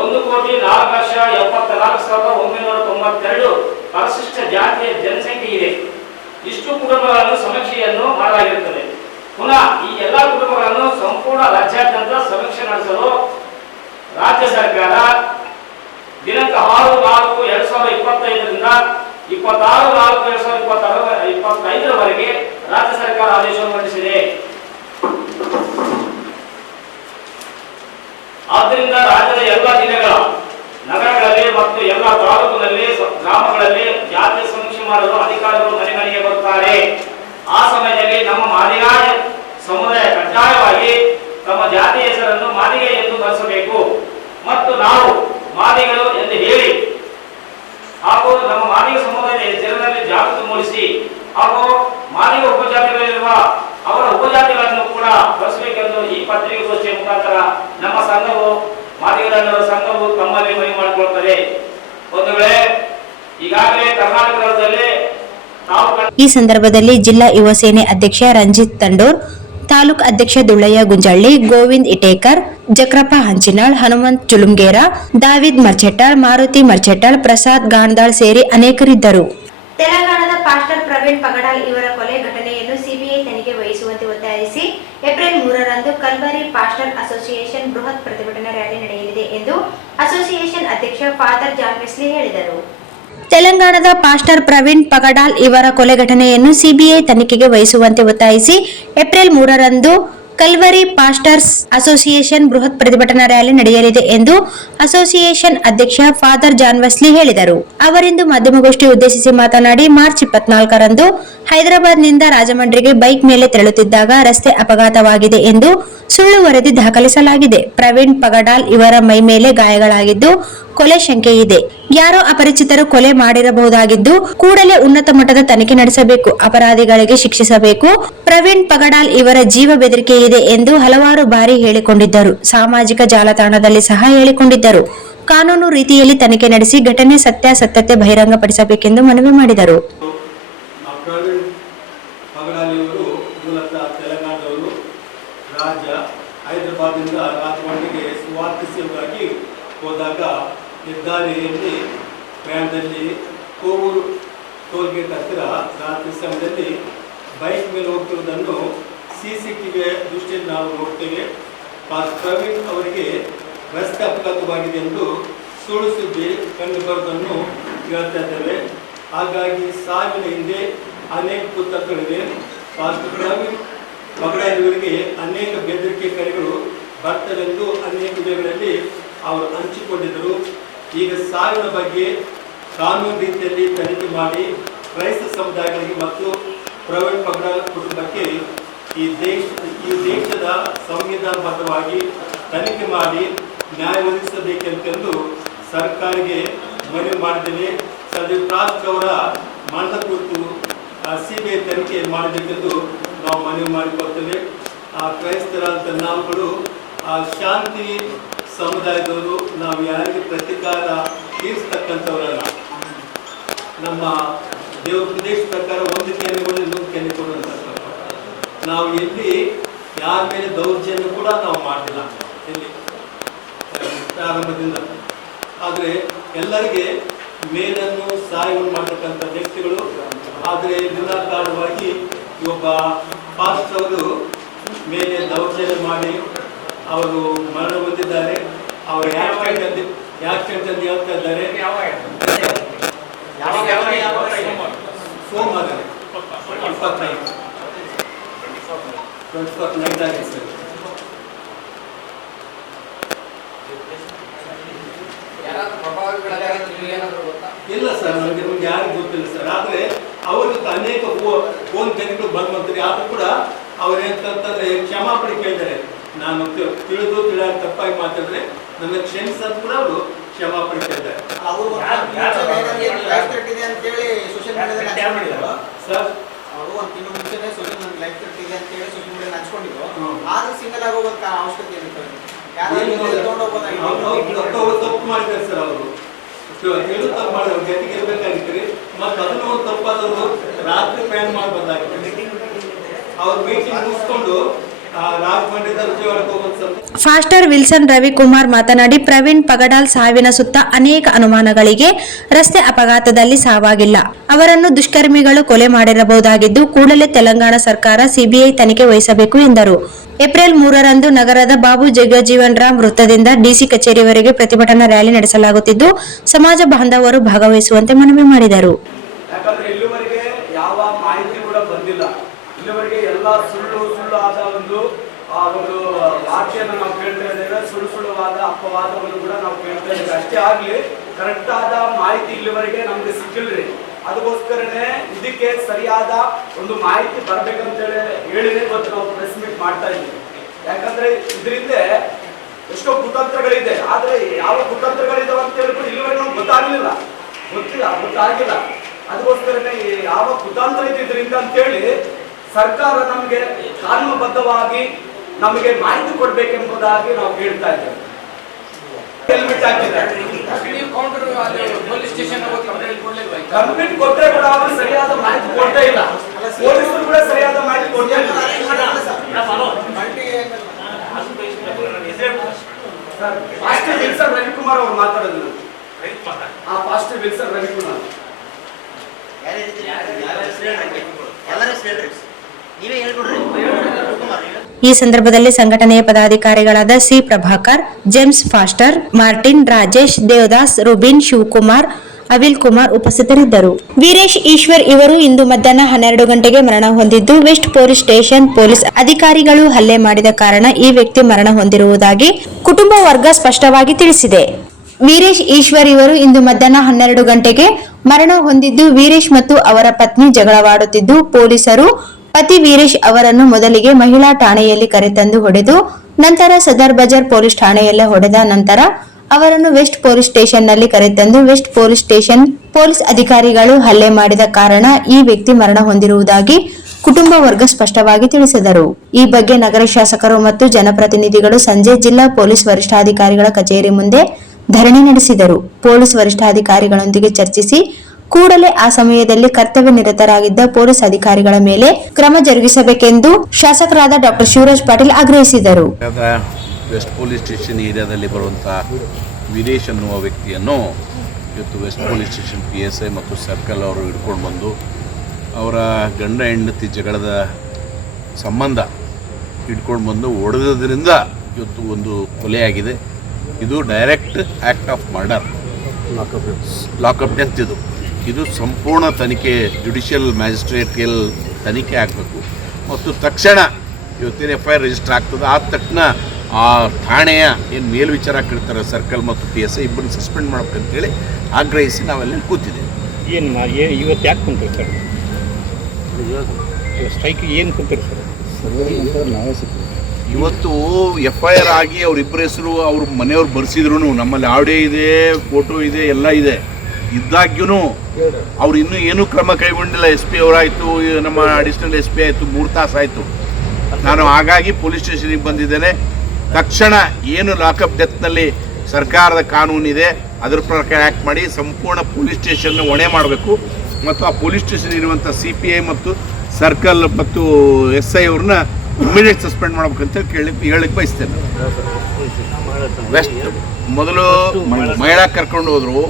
1,04,74,992 ಪರಿಶಿಷ್ಟ ಜಾತಿಯ ಜನಸಂಖ್ಯೆ ಇದೆ. ಇಷ್ಟು ಕುಟುಂಬಗಳನ್ನು ಸಮೀಕ್ಷೆಯನ್ನು ಮಾಡಲಾಗಿರುತ್ತದೆ. ಪುನಃ ಈ ಎಲ್ಲಾ ಕುಟುಂಬಗಳನ್ನು ಸಂಪೂರ್ಣ ರಾಜ್ಯಾದ್ಯಂತ ಸಮೀಕ್ಷೆ ನಡೆಸಲು ರಾಜ್ಯ ಸರ್ಕಾರ ದಿನಾಂಕ 6/4/2025ರಿಂದ 26/4/2025ರವರೆಗೆ ರಾಜ್ಯ ಸರ್ಕಾರ ಆದೇಶವನ್ನು ಹೊರಡಿಸಿದೆ. ಆದ್ದರಿಂದ ರಾಜ್ಯದ ಎಲ್ಲ ಜಿಲ್ಲೆಗಳ ನಗರಗಳಲ್ಲಿ ಮತ್ತು ಎಲ್ಲ ತಾಲೂಕಿನಲ್ಲಿ ಗ್ರಾಮಗಳಲ್ಲಿ ಜಾತಿ ಸಮೀಕ್ಷೆ ಮಾಡಲು ಅಧಿಕಾರಿಗಳು ಮನೆ ಮನೆಗೆ ಬರುತ್ತಾರೆ. ಆ ಸಮಯದಲ್ಲಿ ನಮ್ಮ ಮಾದಿಗ ಸಮುದಾಯ ಕಡ್ಡಾಯವಾಗಿ ತಮ್ಮ ಜಾತಿಯ ಹೆಸರನ್ನು ಮಾದಿಗೆ ಎಂದು ಬರೆಸಬೇಕು ಮತ್ತು ನಾವು ಮಾದಿಗಳು ಎಂದು ಹೇಳಿ ಹಾಗೂ ನಮ್ಮ ಮಾದಿಗ ಸಮುದಾಯದ ಜನರಲ್ಲಿ ಜಾಗೃತಿ ಮೂಡಿಸಿ ಹಾಗೂ ಮಾದಿಗ ಉಪಜಾತಿಗಳಲ್ಲಿರುವ ಅವರ ಉಪಜಾತಿಗಳನ್ನು ಕೂಡ ಬಳಸಬೇಕೆಂದು ಈ ಪತ್ರಿಕಾಗೋಷ್ಠಿಯ ಮುಖಾಂತರ ನಮ್ಮ ಸಂಘವು ಮಾದಿಗರ ಸಂಘವು ತಮ್ಮಲ್ಲಿ ಮನವಿ ಮಾಡಿಕೊಳ್ಳುತ್ತದೆ. ಒಂದು ವೇಳೆ ಈಗಾಗಲೇ ಕರ್ನಾಟಕ ರಾಜ್ಯದಲ್ಲಿ ಈ ಸಂದರ್ಭದಲ್ಲಿ ಜಿಲ್ಲಾ ಯುವ ಸೇನೆ ಅಧ್ಯಕ್ಷ ರಂಜಿತ್ ತಂಡೂರ್, ತಾಲೂಕು ಅಧ್ಯಕ್ಷ ದುಳ್ಳಯ್ಯ ಗುಂಜಳ್ಳಿ, ಗೋವಿಂದ್ ಇಟೇಕರ್, ಜಕ್ರಪ್ಪ ಹಂಚಿನಾಳ್, ಹನುಮಂತ್ ಚುಲುಮ್ಗೇರ, ದಾವಿದ್ ಮರ್ಚೆಟ್ಟಾಳ್, ಮಾರುತಿ ಮರ್ಚೆಟ್ಟಾಳ್, ಪ್ರಸಾದ್ ಗಾಂಧಾಳ್ ಸೇರಿ ಅನೇಕರಿದ್ದರು. ತೆಲಂಗಾಣದ ಪಾಸ್ಟರ್ ಪ್ರವೀಣ್ ಪಗಡಾಲ್ ಇವರ ಕೊಲೆ ಘಟನೆಯನ್ನು ಸಿಬಿಐ ತನಿಖೆ ವಹಿಸುವಂತೆ ಒತ್ತಾಯಿಸಿ ಏಪ್ರಿಲ್ 3ರಂದು ಕಲ್ವರಿ ಪಾಸ್ಟರ್ ಅಸೋಸಿಯೇಷನ್ ಬೃಹತ್ ಪ್ರತಿಭಟನಾ ರ್ಯಾಲಿ ನಡೆಯಲಿದೆ ಎಂದು ಅಸೋಸಿಯೇಷನ್ ಅಧ್ಯಕ್ಷ ಫಾದರ್ ಜಾನ್ ವೆಸ್ಲಿ ಹೇಳಿದರು. ತೆಲಂಗಾಣದ ಪಾಸ್ಟರ್ ಪ್ರವೀಣ್ ಪಗಡಾಲ್ ಇವರ ಕೊಲೆ ಘಟನೆಯನ್ನು ಸಿಬಿಐ ತನಿಖೆಗೆ ವಹಿಸುವಂತೆ ಒತ್ತಾಯಿಸಿ ಏಪ್ರಿಲ್ 3ರಂದು ಕಲ್ವರಿ ಪಾಸ್ಟರ್ಸ್ ಅಸೋಸಿಯೇಷನ್ ಬೃಹತ್ ಪ್ರತಿಭಟನಾ ರ್ಯಾಲಿ ನಡೆಯಲಿದೆ ಎಂದು ಅಸೋಸಿಯೇಷನ್ ಅಧ್ಯಕ್ಷ ಫಾದರ್ ಜಾನ್ ವೆಸ್ಲಿ ಹೇಳಿದರು. ಅವರಿಂದು ಮಾಧ್ಯಮಗೋಷ್ಠಿ ಉದ್ದೇಶಿಸಿ ಮಾತನಾಡಿ, ಮಾರ್ಚ್ 24ರಂದು ಹೈದರಾಬಾದ್ನಿಂದ ರಾಜಮಂಡ್ರಿಗೆ ಬೈಕ್ ಮೇಲೆ ತೆರಳುತ್ತಿದ್ದಾಗ ರಸ್ತೆ ಅಪಘಾತವಾಗಿದೆ ಎಂದು ಸುಳ್ಳು ವರದಿ ದಾಖಲಿಸಲಾಗಿದೆ. ಪ್ರವೀಣ್ ಪಗಡಾಲ್ ಇವರ ಮೈ ಮೇಲೆ ಗಾಯಗಳಾಗಿದ್ದು ಕೊಲೆ ಶಂಕೆ ಇದೆ. ಯಾರೋ ಅಪರಿಚಿತರು ಕೊಲೆ ಮಾಡಿರಬಹುದಾಗಿದ್ದು ಕೂಡಲೇ ಉನ್ನತ ಮಟ್ಟದ ತನಿಖೆ ನಡೆಸಬೇಕು, ಅಪರಾಧಿಗಳಿಗೆ ಶಿಕ್ಷಿಸಬೇಕು. ಪ್ರವೀಣ್ ಪಗಡಾಲ್ ಇವರ ಜೀವ ಬೆದರಿಕೆ ಇದೆ ಎಂದು ಹಲವಾರು ಬಾರಿ ಹೇಳಿಕೊಂಡಿದ್ದರು. ಸಾಮಾಜಿಕ ಜಾಲತಾಣದಲ್ಲಿ ಸಹ ಹೇಳಿಕೊಂಡಿದ್ದರು. ಕಾನೂನು ರೀತಿಯಲ್ಲಿ ತನಿಖೆ ನಡೆಸಿ ಘಟನೆ ಸತ್ಯಾಸತ್ಯತೆ ಬಹಿರಂಗಪಡಿಸಬೇಕೆಂದು ಮನವಿ ಮಾಡಿದರು. ಹೈದರಾಬಾದ್ನಿಂದ ರಾಜಮಂಡ್ರಿಗೆ ಸ್ವಾರ್ಥ ಸೇವೆಗಾಗಿ ಹೋದಾಗ ಹೆದ್ದಾರಿಯಲ್ಲಿ ಪ್ರಯಾಣದಲ್ಲಿ ಕೋವೂರು ಟೋಲ್ಗೇಟ್ ಹತ್ತಿರ ರಾತ್ರಿ ಸಮಯದಲ್ಲಿ ಬೈಕ್ ಮೇಲೆ ಹೋಗ್ತಿರುವುದನ್ನು CCTV ದೃಷ್ಟಿಯಲ್ಲಿ ನಾವು ನೋಡ್ತೇವೆ. ಪ್ರವೀಣ್ ಅವರಿಗೆ ರಸ್ತೆ ಅಪಘಾತವಾಗಿದೆ ಎಂದು ಸುಳ್ಳು ಸುದ್ದಿ ಕಂಡು ಬರುವುದನ್ನು ಹೇಳ್ತಾ ಇದ್ದೇವೆ. ಹಾಗಾಗಿ ಸಾವಿನ ಹಿಂದೆ ಅನೇಕ ಕುತಂತ್ರಗಳಿವೆ. ಪ್ರವೀಣ್ ಪಗಡಾಲ್ ಇವರಿಗೆ ಅನೇಕ ಬೆದರಿಕೆ ಕರೆಗಳು ಬರ್ತವೆಂದು ಅನೇಕ ವಿಷಯಗಳಲ್ಲಿ ಅವರು ಹಂಚಿಕೊಂಡಿದ್ದರು. ಈಗ ಸಾವಿನ ಬಗ್ಗೆ ಕಾನೂನು ರೀತಿಯಲ್ಲಿ ತನಿಖೆ ಮಾಡಿ ಕ್ರೈಸ್ತ ಸಮುದಾಯಗಳಿಗೆ ಮತ್ತು ಪ್ರವೀಣ್ ಪಗಡಾಲ್ ಕುಟುಂಬಕ್ಕೆ ಈ ದೇಶದ ಸಂವಿಧಾನಬದ್ಧವಾಗಿ ತನಿಖೆ ಮಾಡಿ ನ್ಯಾಯ ಒದಗಿಸಬೇಕೆಂದು ಸರ್ಕಾರಕ್ಕೆ ಮನವಿ ಮಾಡಿದ್ದೇವೆ. ಸದೀಪ್ ರಾಜ್ ಅವರ ಮರಣದ ಕುರಿತು CBI ತನಿಖೆ ಮಾಡಬೇಕೆಂದು ನಾವು ಮನವಿ ಮಾಡಿಕೊಳ್ತೇವೆ. ಕ್ರೈಸ್ತರಾದಂಥ ನಾವುಗಳು ಶಾಂತಿ ಸಮುದಾಯದವರು, ನಾವು ಯಾರಿಗೆ ಪ್ರತಿಕಾರ ತೀರಿಸ್ತಕ್ಕಂಥವರಲ್ಲ. ನಮ್ಮ ದೇವರ ಪ್ರದೇಶ ಪ್ರಕಾರ ಒಂದು ಕೆನೆಗಳು ಇನ್ನೊಂದು ಕೆನೆ ಕೊಡುವಂಥದ್ದು. ನಾವು ಎಲ್ಲಿ ಯಾರ ಮೇಲೆ ದೌರ್ಜನ್ಯ ಕೂಡ ನಾವು ಮಾಡಿಲ್ಲ ಎಲ್ಲಿ ಪ್ರಾರಂಭದಿಂದ. ಆದರೆ ಎಲ್ಲರಿಗೆ ಮೇಲನ್ನು ಸಹಾಯವನ್ನು ಮಾಡತಕ್ಕಂಥ ವ್ಯಕ್ತಿಗಳು. ಆದರೆ ವಿನಾಕಾರಣವಾಗಿ ಒಬ್ಬ ಪಾಸ್ಟರ್ ಅವರು ಮೇಲೆ ದೌರ್ಜನ್ಯ ಮಾಡಿ ಅವರು ಮರಣ ಹೊಂದಿದ್ದಾರೆ. ಅವರು ಆಕ್ಸಿಡೆಂಟ್ ಅಂತ ಹೇಳ್ತಾ ಇದ್ದಾರೆ. ಸೋಮವಾರ 25 ಆಗಿದೆ ಸರ್. ಇಲ್ಲ ಸರ್, ನಮಗೆ ಯಾರಿಗೂ ಗೊತ್ತಿಲ್ಲ ಸರ್. ಆದರೆ ಅವ್ರಿಗೆ ಅನೇಕ ಫೋನ್ ಕರೆಗಳು ಬಂದ್ರಿ. ಆದ್ರೂ ಕೂಡ ಅವ್ರು ಏನಂತಂದ್ರೆ ಕ್ಷಮಾಪಣೆ ಕೇಳಿದ್ದಾರೆ. ನಾನು ತಿಳಿದು ತಪ್ಪಾಗಿ ಮಾತಾಡಿದ್ರೆ ನಮಗೆ ಕ್ಷಮಿಸಂತ ಕೂಡ ಅವರು ಕ್ಷಮಾಪಣೆ ಕೇಳ್ತಾರೆ ಅವರು ಲೈಫ್ ಥ್ರೆಟ್ ಇದೆ ಅಂತೇಳಿ ಸೋಷಿಯಲ್ ಮೀಡಿಯಾದಲ್ಲಿ ಸರ್. ಅವರು ಒಂದು ತಿಂಗಳು ಮುಂಚೆನೇ ಲೈಫ್ ಥ್ರೆಟ್ ಇದೆ ಅಂತೇಳಿ ಸೋಷಿಯಲ್ ಮೀಡಿಯಾದಲ್ಲಿ ಹಂಚ್ಕೊಂಡಿದ್ರು. ಆದ್ರೆ ಸಿಂಗಲ್ ಆಗಿ ಹೋಗೋದಕ್ಕೆ ಅವಶ್ಯಕತೆ ಇರುತ್ತೆ. ಅವರು ತಪ್ಪು ಮಾಡಿದ್ದಾರೆ ಸರ್. ಅವರು ತಪ್ಪು ಮಾಡಿದ್ರು, ಗತಿಗೆ ಇರಬೇಕಾಗಿತ್ತು. ಮತ್ತೆ ಅದನ್ನು ಒಂದು ತಪ್ಪಾದವರು ರಾತ್ರಿ ಪ್ಲಾನ್ ಮಾಡಿ ಬಂದಾಗಿತ್ತು. ಅವ್ರು ಮೀಟಿಂಗ್ ಮುಗಿಸ್ಕೊಂಡು ರಾಜಮಂಡ್ಯದ ವಿಜಯವಾಡಕ್ಕೆ ಹೋಗೋದು. ಫಾಸ್ಟರ್ ವಿಲ್ಸನ್ ರವಿಕುಮಾರ್ ಮಾತನಾಡಿ, ಪ್ರವೀಣ್ ಪಗಡಾಲ್ ಸಾವಿನ ಸುತ್ತ ಅನೇಕ ಅನುಮಾನಗಳಿಗೆ ರಸ್ತೆ ಅಪಘಾತದಲ್ಲಿ ಸಾವಾಗಿಲ್ಲ. ಅವರನ್ನು ದುಷ್ಕರ್ಮಿಗಳು ಕೊಲೆ ಮಾಡಿರಬಹುದಾಗಿದ್ದು, ಕೂಡಲೇ ತೆಲಂಗಾಣ ಸರ್ಕಾರ ಸಿಬಿಐ ತನಿಖೆ ವಹಿಸಬೇಕು ಎಂದರು. ಏಪ್ರಿಲ್ 3ರಂದು ನಗರದ ಬಾಬು ಜಗಜೀವನ್ ರಾಮ್ ವೃತ್ತದಿಂದ ಡಿಸಿ ಕಚೇರಿವರೆಗೆ ಪ್ರತಿಭಟನಾ ರ್ಯಾಲಿ ನಡೆಸಲಾಗುತ್ತಿದ್ದು, ಸಮಾಜ ಬಾಂಧವರು ಭಾಗವಹಿಸುವಂತೆ ಮನವಿ ಮಾಡಿದರು. ಯಾಕಂದ್ರೆ ಇಲ್ಲಿವರೆಗೆ ಯಾವ ಮಾಹಿತಿ ಕೂಡ ಬಂದಿಲ್ಲ. ಇಲ್ಲಿವರೆಗೆ ಎಲ್ಲ ಸುಳ್ಳು ಆದ ಒಂದು ವಾರ್ತೆಯನ್ನು ನಾವು ಕೇಳ್ತಾ ಇದ್ದೇವೆ. ಸುಳ್ಳುವಾದ ಅಪವಾದವನ್ನು ಕೂಡ ನಾವು ಕೇಳ್ತಾ ಇದ್ದೇವೆ. ಅಷ್ಟೇ ಆಗ್ಲಿ ಕರೆಕ್ಟ್ ಆದ ಮಾಹಿತಿ ಇಲ್ಲಿವರೆಗೆ ನಮ್ಗೆ ಸಿಕ್ಕಿಲ್ರಿ. ಅದಕ್ಕೋಸ್ಕರನೇ ಇದಕ್ಕೆ ಸರಿಯಾದ ಒಂದು ಮಾಹಿತಿ ಬರ್ಬೇಕಂತ ಹೇಳಿ ಇವತ್ತು ನಾವು ಪ್ರೆಸ್ ಮೀಟ್ ಮಾಡ್ತಾ ಇದ್ದೀವಿ. ಯಾಕಂದ್ರೆ ಇದರಿಂದ ಎಷ್ಟೋ ಕುತಂತ್ರಗಳಿದೆ. ಆದ್ರೆ ಯಾವ ಕುತಂತ್ರಗಳಿದಾವೆ ಅಂತ ಹೇಳ್ಬಿಟ್ಟು ಇಲ್ಲಿವರೆಗೆ ನಮ್ಗೆ ಗೊತ್ತಾಗಿಲ್ಲ. ಅದಕ್ಕೋಸ್ಕರನೇ ಯಾವ ಕುತಂತ್ರ ಇದೆ ಇದರಿಂದ ಅಂತೇಳಿ ಸರ್ಕಾರ ನಮಗೆ ಕಾನೂನುಬದ್ಧವಾಗಿ ನಮಗೆ ಮಾಹಿತಿ ಕೊಡ್ಬೇಕೆಂಬುದಾಗಿ ನಾವು ಕೇಳ್ತಾ ಇದ್ದೇವೆ. ಹೆಲ್ಮೆಟ್ ಹಾಕಿದ್ದಾರೆ, ಕಂಪ್ಲೇಂಟ್ ಕೊಟ್ಟರೆ ಕೂಡ ಅವರು ಸರಿಯಾದ ಮಾಹಿತಿ ಕೊಡ್ತಾ ಇಲ್ಲ. ಪೊಲೀಸರು ಕೂಡ ಸರಿಯಾದ ಮಾಹಿತಿ ಕೊಡ್ತಾ ಇಲ್ಲ. ಫಾಸ್ಟರ್ ವಿಲ್ಸನ್ ರವಿಕುಮಾರ್ ಅವರು ಮಾತಾಡೋದು. ಫಾಸ್ಟರ್ ವಿಲ್ಸನ್ ರವಿಕುಮಾರ್ ಈ ಸಂದರ್ಭದಲ್ಲಿ ಸಂಘಟನೆಯ ಪದಾಧಿಕಾರಿಗಳಾದ C Prabhakar, James Foster, Martin, Rajesh, Devadas, Rubin, Shivakumar, Avil Kumar ಉಪಸ್ಥಿತರಿದ್ದರು. ವೀರೇಶ್ ಈಶ್ವರ್ ಇವರು ಇಂದು ಮಧ್ಯಾಹ್ನ 12 ಗಂಟೆಗೆ ಮರಣ ಹೊಂದಿದ್ದು, ವೆಸ್ಟ್ ಪೊಲೀಸ್ ಸ್ಟೇಷನ್ ಪೊಲೀಸ್ ಅಧಿಕಾರಿಗಳು ಹಲ್ಲೆ ಮಾಡಿದ ಕಾರಣ ಈ ವ್ಯಕ್ತಿ ಮರಣ ಹೊಂದಿರುವುದಾಗಿ ಕುಟುಂಬ ವರ್ಗ ಸ್ಪಷ್ಟವಾಗಿ ತಿಳಿಸಿದೆ. ವೀರೇಶ್ ಈಶ್ವರ್ ಇವರು ಇಂದು ಮಧ್ಯಾಹ್ನ 12 ಗಂಟೆಗೆ ಮರಣ ಹೊಂದಿದ್ದು, ವೀರೇಶ್ ಮತ್ತು ಅವರ ಪತ್ನಿ ಜಗಳವಾಡುತ್ತಿದ್ದು, ಪೊಲೀಸರು ಪತಿ ವೀರೇಶ್ ಅವರನ್ನು ಮೊದಲಿಗೆ ಮಹಿಳಾ ಠಾಣೆಯಲ್ಲಿ ಕರೆತಂದು ಹೊಡೆದು ನಂತರ ಸದರ್ ಬಜಾರ್ ಪೊಲೀಸ್ ಠಾಣೆಯಲ್ಲೇ ಹೊಡೆದ ನಂತರ ಅವರನ್ನು ವೆಸ್ಟ್ ಪೊಲೀಸ್ ಸ್ಟೇಷನ್ನಲ್ಲಿ ಕರೆತಂದು ವೆಸ್ಟ್ ಪೊಲೀಸ್ ಸ್ಟೇಷನ್ ಪೊಲೀಸ್ ಅಧಿಕಾರಿಗಳು ಹಲ್ಲೆ ಮಾಡಿದ ಕಾರಣ ಈ ವ್ಯಕ್ತಿ ಮರಣ ಹೊಂದಿರುವುದಾಗಿ ಕುಟುಂಬ ವರ್ಗ ಸ್ಪಷ್ಟವಾಗಿ ತಿಳಿಸಿದರು. ಈ ಬಗ್ಗೆ ನಗರ ಶಾಸಕರು ಮತ್ತು ಜನಪ್ರತಿನಿಧಿಗಳು ಸಂಜೆ ಜಿಲ್ಲಾ ಪೊಲೀಸ್ ವರಿಷ್ಠಾಧಿಕಾರಿಗಳ ಕಚೇರಿ ಮುಂದೆ ಧರಣಿ ನಡೆಸಿದರು. ಪೊಲೀಸ್ ವರಿಷ್ಠಾಧಿಕಾರಿಗಳೊಂದಿಗೆ ಚರ್ಚಿಸಿ ಕೂಡಲೇ ಆ ಸಮಯದಲ್ಲಿ ಕರ್ತವ್ಯ ನಿರತರಾಗಿದ್ದ ಪೊಲೀಸ್ ಅಧಿಕಾರಿಗಳ ಮೇಲೆ ಕ್ರಮ ಜರುಗಿಸಬೇಕೆಂದು ಶಾಸಕರಾದ ಡಾಕ್ಟರ್ ಶಿವರಾಜ್ ಪಾಟೀಲ್ ಆಗ್ರಹಿಸಿದರು. ವೆಸ್ಟ್ ಪೊಲೀಸ್ ಸ್ಟೇಷನ್ ಏರಿಯಾದಲ್ಲಿ ಬರುವಂಥ ವೀರೇಶ್ ಅನ್ನುವ ವ್ಯಕ್ತಿಯನ್ನು ಇವತ್ತು ವೆಸ್ಟ್ ಪೊಲೀಸ್ ಸ್ಟೇಷನ್ PSI ಮತ್ತು ಸರ್ಕಲ್ ಅವರು ಹಿಡ್ಕೊಂಡು ಬಂದು ಅವರ ಗಂಡ ಹೆಂಡತಿ ಜಗಳದ ಸಂಬಂಧ ಹಿಡ್ಕೊಂಡು ಬಂದು ಹೊಡೆದ್ರಿಂದ ಇವತ್ತು ಒಂದು ಕೊಲೆಯಾಗಿದೆ. ಇದು direct act of murder, lockup death. ಇದು ಸಂಪೂರ್ಣ ತನಿಖೆ ಜುಡಿಷಿಯಲ್ ಮ್ಯಾಜಿಸ್ಟ್ರೇಟ್ಗೆ ತನಿಖೆ ಆಗಬೇಕು ಮತ್ತು ತಕ್ಷಣ ಇವತ್ತೇನು FIR ರಿಜಿಸ್ಟರ್ ಆಗ್ತದೆ ಆದ ತಕ್ಷಣ ಆ ಠಾಣೆಯ ಏನು ಮೇಲ್ವಿಚಾರಕ ಇರ್ತಾರೆ ಸರ್ಕಲ್ ಮತ್ತು PSI ಇಬ್ಬರನ್ನು ಸಸ್ಪೆಂಡ್ ಮಾಡ್ಬೇಕಂತೇಳಿ ಆಗ್ರಹಿಸಿ ನಾವೆಲ್ಲ ಕೂತಿದ್ದೇವೆ. ಇವತ್ತು ಯಾಕೆ ಕುಂತೀರಿ ಸರ್? ಸ್ಟ್ರೈಕ್ ಏನು ಕುಂತೀರಿ ಸರ್? ಇವತ್ತು FIR ಆಗಿ ಅವರಿಬ್ಬರ ಹೆಸರು ಅವ್ರ ಮನೆಯವ್ರು ಬರೆಸಿದ್ರು. ನಮ್ಮಲ್ಲಿ ಆಡಿಯೋ ಇದೆ, ಫೋಟೋ ಇದೆ, ಎಲ್ಲ ಇದೆ. ಇದ್ದಾಗ್ಯೂ ಅವ್ರು ಇನ್ನೂ ಏನೂ ಕ್ರಮ ಕೈಗೊಂಡಿಲ್ಲ. SP ಅವರಾಯಿತು, ನಮ್ಮ ಅಡಿಷನಲ್ SP ಆಯಿತು, 3 ತಾಸು ಆಯಿತು. ನಾನು ಹಾಗಾಗಿ ಪೊಲೀಸ್ ಸ್ಟೇಷನಿಗೆ ಬಂದಿದ್ದೇನೆ. ತಕ್ಷಣ ಏನು ಲಾಕಪ್ ಡೆತ್ನಲ್ಲಿ ಸರ್ಕಾರದ ಕಾನೂನಿದೆ ಅದರ ಪ್ರಕಾರ ಆ್ಯಕ್ಟ್ ಮಾಡಿ ಸಂಪೂರ್ಣ ಪೊಲೀಸ್ ಸ್ಟೇಷನ್ನ ಹೊಣೆ ಮಾಡಬೇಕು ಮತ್ತು ಆ ಪೊಲೀಸ್ ಸ್ಟೇಷನ್ ಇರುವಂಥ CPI ಮತ್ತು ಸರ್ಕಲ್ ಮತ್ತು SI ಅವ್ರನ್ನ ಇಮಿಡಿಯೇಟ್ ಸಸ್ಪೆಂಡ್ ಮಾಡ್ಬೇಕಂತ ಹೇಳಕ್ಕೆ ಬಯಸ್ತೇನೆ. ವೆಸ್ಟ್ ಮೊದಲು ಮಹಿಳಾ ಕರ್ಕೊಂಡು ಹೋದ್ರು,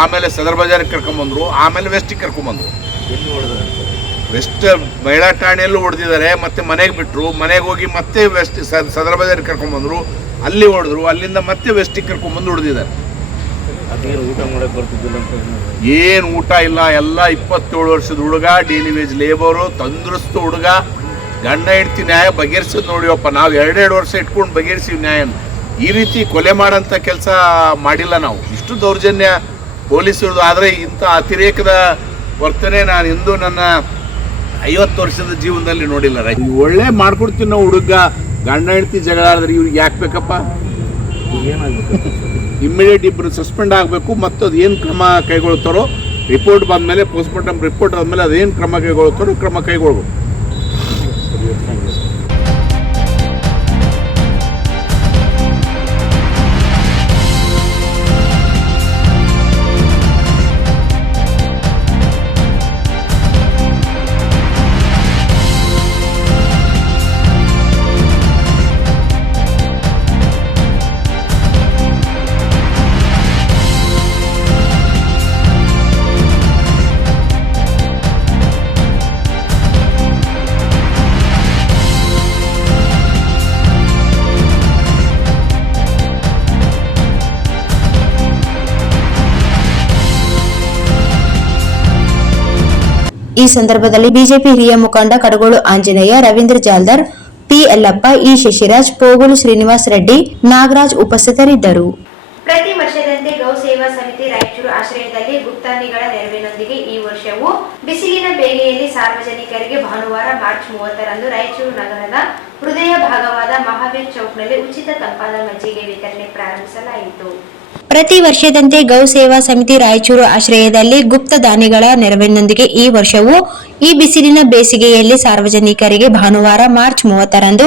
ಆಮೇಲೆ ಸದರ್ ಬಜಾರಿಗೆ ಕರ್ಕೊಂಬಂದರು, ಆಮೇಲೆ ವೆಸ್ಟಿಗೆ ಕರ್ಕೊಂಬಂದರು. ವೆಸ್ಟ್ ಮಹಿಳಾ ಠಾಣೆಯಲ್ಲೂ ಹೊಡೆದಿದ್ದಾರೆ, ಮತ್ತೆ ಮನೆಗೆ ಬಿಟ್ಟರು, ಮನೆಗೆ ಹೋಗಿ ಮತ್ತೆ ವೆಸ್ಟ್ ಸದರ್ ಬಜಾರಿಗೆ ಕರ್ಕೊಂಬಂದರು, ಅಲ್ಲಿ ಹೊಡೆದ್ರು, ಅಲ್ಲಿಂದ ಮತ್ತೆ ವೆಸ್ಟಿಗೆ ಕರ್ಕೊಂಬಂದು ಹೊಡೆದಿದ್ದಾರೆ. ಏನು ಊಟ ಇಲ್ಲ, ಎಲ್ಲ 27 ವರ್ಷದ ಹುಡುಗ, ಡೈಲಿ ವೇಜ್ ಲೇಬರು, ತಂದ್ರಸ್ತು ಹುಡುಗ, ಗಂಡ ಹೆಂಡ್ತಿ ನ್ಯಾಯ ಬಗೆಹರಿಸೋದು ನೋಡಿವಪ್ಪ. ನಾವು 2 ವರ್ಷ ಇಟ್ಕೊಂಡು ಬಗೆಹರಿಸಿವಿ ನ್ಯಾಯನ. ಈ ರೀತಿ ಕೊಲೆ ಮಾಡೋಂಥ ಕೆಲಸ ಮಾಡಿಲ್ಲ ನಾವು. ಇಷ್ಟು ದೌರ್ಜನ್ಯ ಪೊಲೀಸರದು. ಆದರೆ ಇಂಥ ಅತಿರೇಕದ ವರ್ತನೆ ನಾನು ಇಂದು ನನ್ನ 50 ವರ್ಷದ ಜೀವನದಲ್ಲಿ ನೋಡಿಲ್ಲ. ಒಳ್ಳೆ ಮಾಡ್ಕೊಡ್ತೀವಿ ನಾವು. ಹುಡುಗ ಗಂಡ ಹೆಂಡ್ತಿ ಜಗಳ ಆದ್ರೆ ಇವ್ರಿಗೆ ಯಾಕೆ ಬೇಕಪ್ಪ? ಇಮ್ಮಿಡಿಯೇಟ್ ಇಬ್ಬರು ಸಸ್ಪೆಂಡ್ ಆಗಬೇಕು ಮತ್ತು ಅದೇನು ಕ್ರಮ ಕೈಗೊಳ್ತಾರೋ ರಿಪೋರ್ಟ್ ಬಂದಮೇಲೆ ಪೋಸ್ಟ್ಮಾರ್ಟಮ್ ರಿಪೋರ್ಟ್ ಆದಮೇಲೆ ಅದೇನು ಕ್ರಮ ಕೈಗೊಳ್ತಾರೋ ಕ್ರಮ ಕೈಗೊಳ್ಬೇಕು. ಈ ಸಂದರ್ಭದಲ್ಲಿ ಬಿಜೆಪಿ ಹಿರಿಯ ಮುಖಂಡ ಕಡಗೋಳು ಆಂಜನೇಯ, ರವೀಂದ್ರ ಜಾಲ್ದರ್, ಪಿ ಯಲ್ಲಪ್ಪ, ಇ ಶಶಿರಾಜ್, ಪೋಗುಲು ಶ್ರೀನಿವಾಸ್ ರೆಡ್ಡಿ, ನಾಗರಾಜ್ ಉಪಸ್ಥಿತರಿದ್ದರು. ಪ್ರತಿ ವರ್ಷದಂತೆ ಗೌ ಸೇವಾ ಸಮಿತಿ ರಾಯಚೂರು ಆಶ್ರಯದಲ್ಲಿ ಗುಪ್ತಾನಿಗಳ ನೆರವಿನೊಂದಿಗೆ ಈ ವರ್ಷವೂ ಬಿಸಿಲಿನ ಬೇಗೆಯಲ್ಲಿ ಸಾರ್ವಜನಿಕರಿಗೆ ಭಾನುವಾರ ಮಾರ್ಚ್ 30ರಂದು ರಾಯಚೂರು ನಗರದ ಹೃದಯ ಭಾಗವಾದ ಮಹಾವೀರ್ ಚೌಕ್ನಲ್ಲಿ ಉಚಿತ ತಂಪಾದ ಮಜ್ಜಿಗೆ ವಿತರಣೆ ಪ್ರಾರಂಭಿಸಲಾಯಿತು. ಪ್ರತಿ ವರ್ಷದಂತೆ ಗೌ ಸೇವಾ ಸಮಿತಿ ರಾಯಚೂರು ಆಶ್ರಯದಲ್ಲಿ ಗುಪ್ತ ದಾನಿಗಳ ನೆರವಿನೊಂದಿಗೆ ಈ ವರ್ಷವೂ ಈ ಬಿಸಿಲಿನ ಬೇಸಿಗೆಯಲ್ಲಿ ಸಾರ್ವಜನಿಕರಿಗೆ ಭಾನುವಾರ ಮಾರ್ಚ್ 30ರಂದು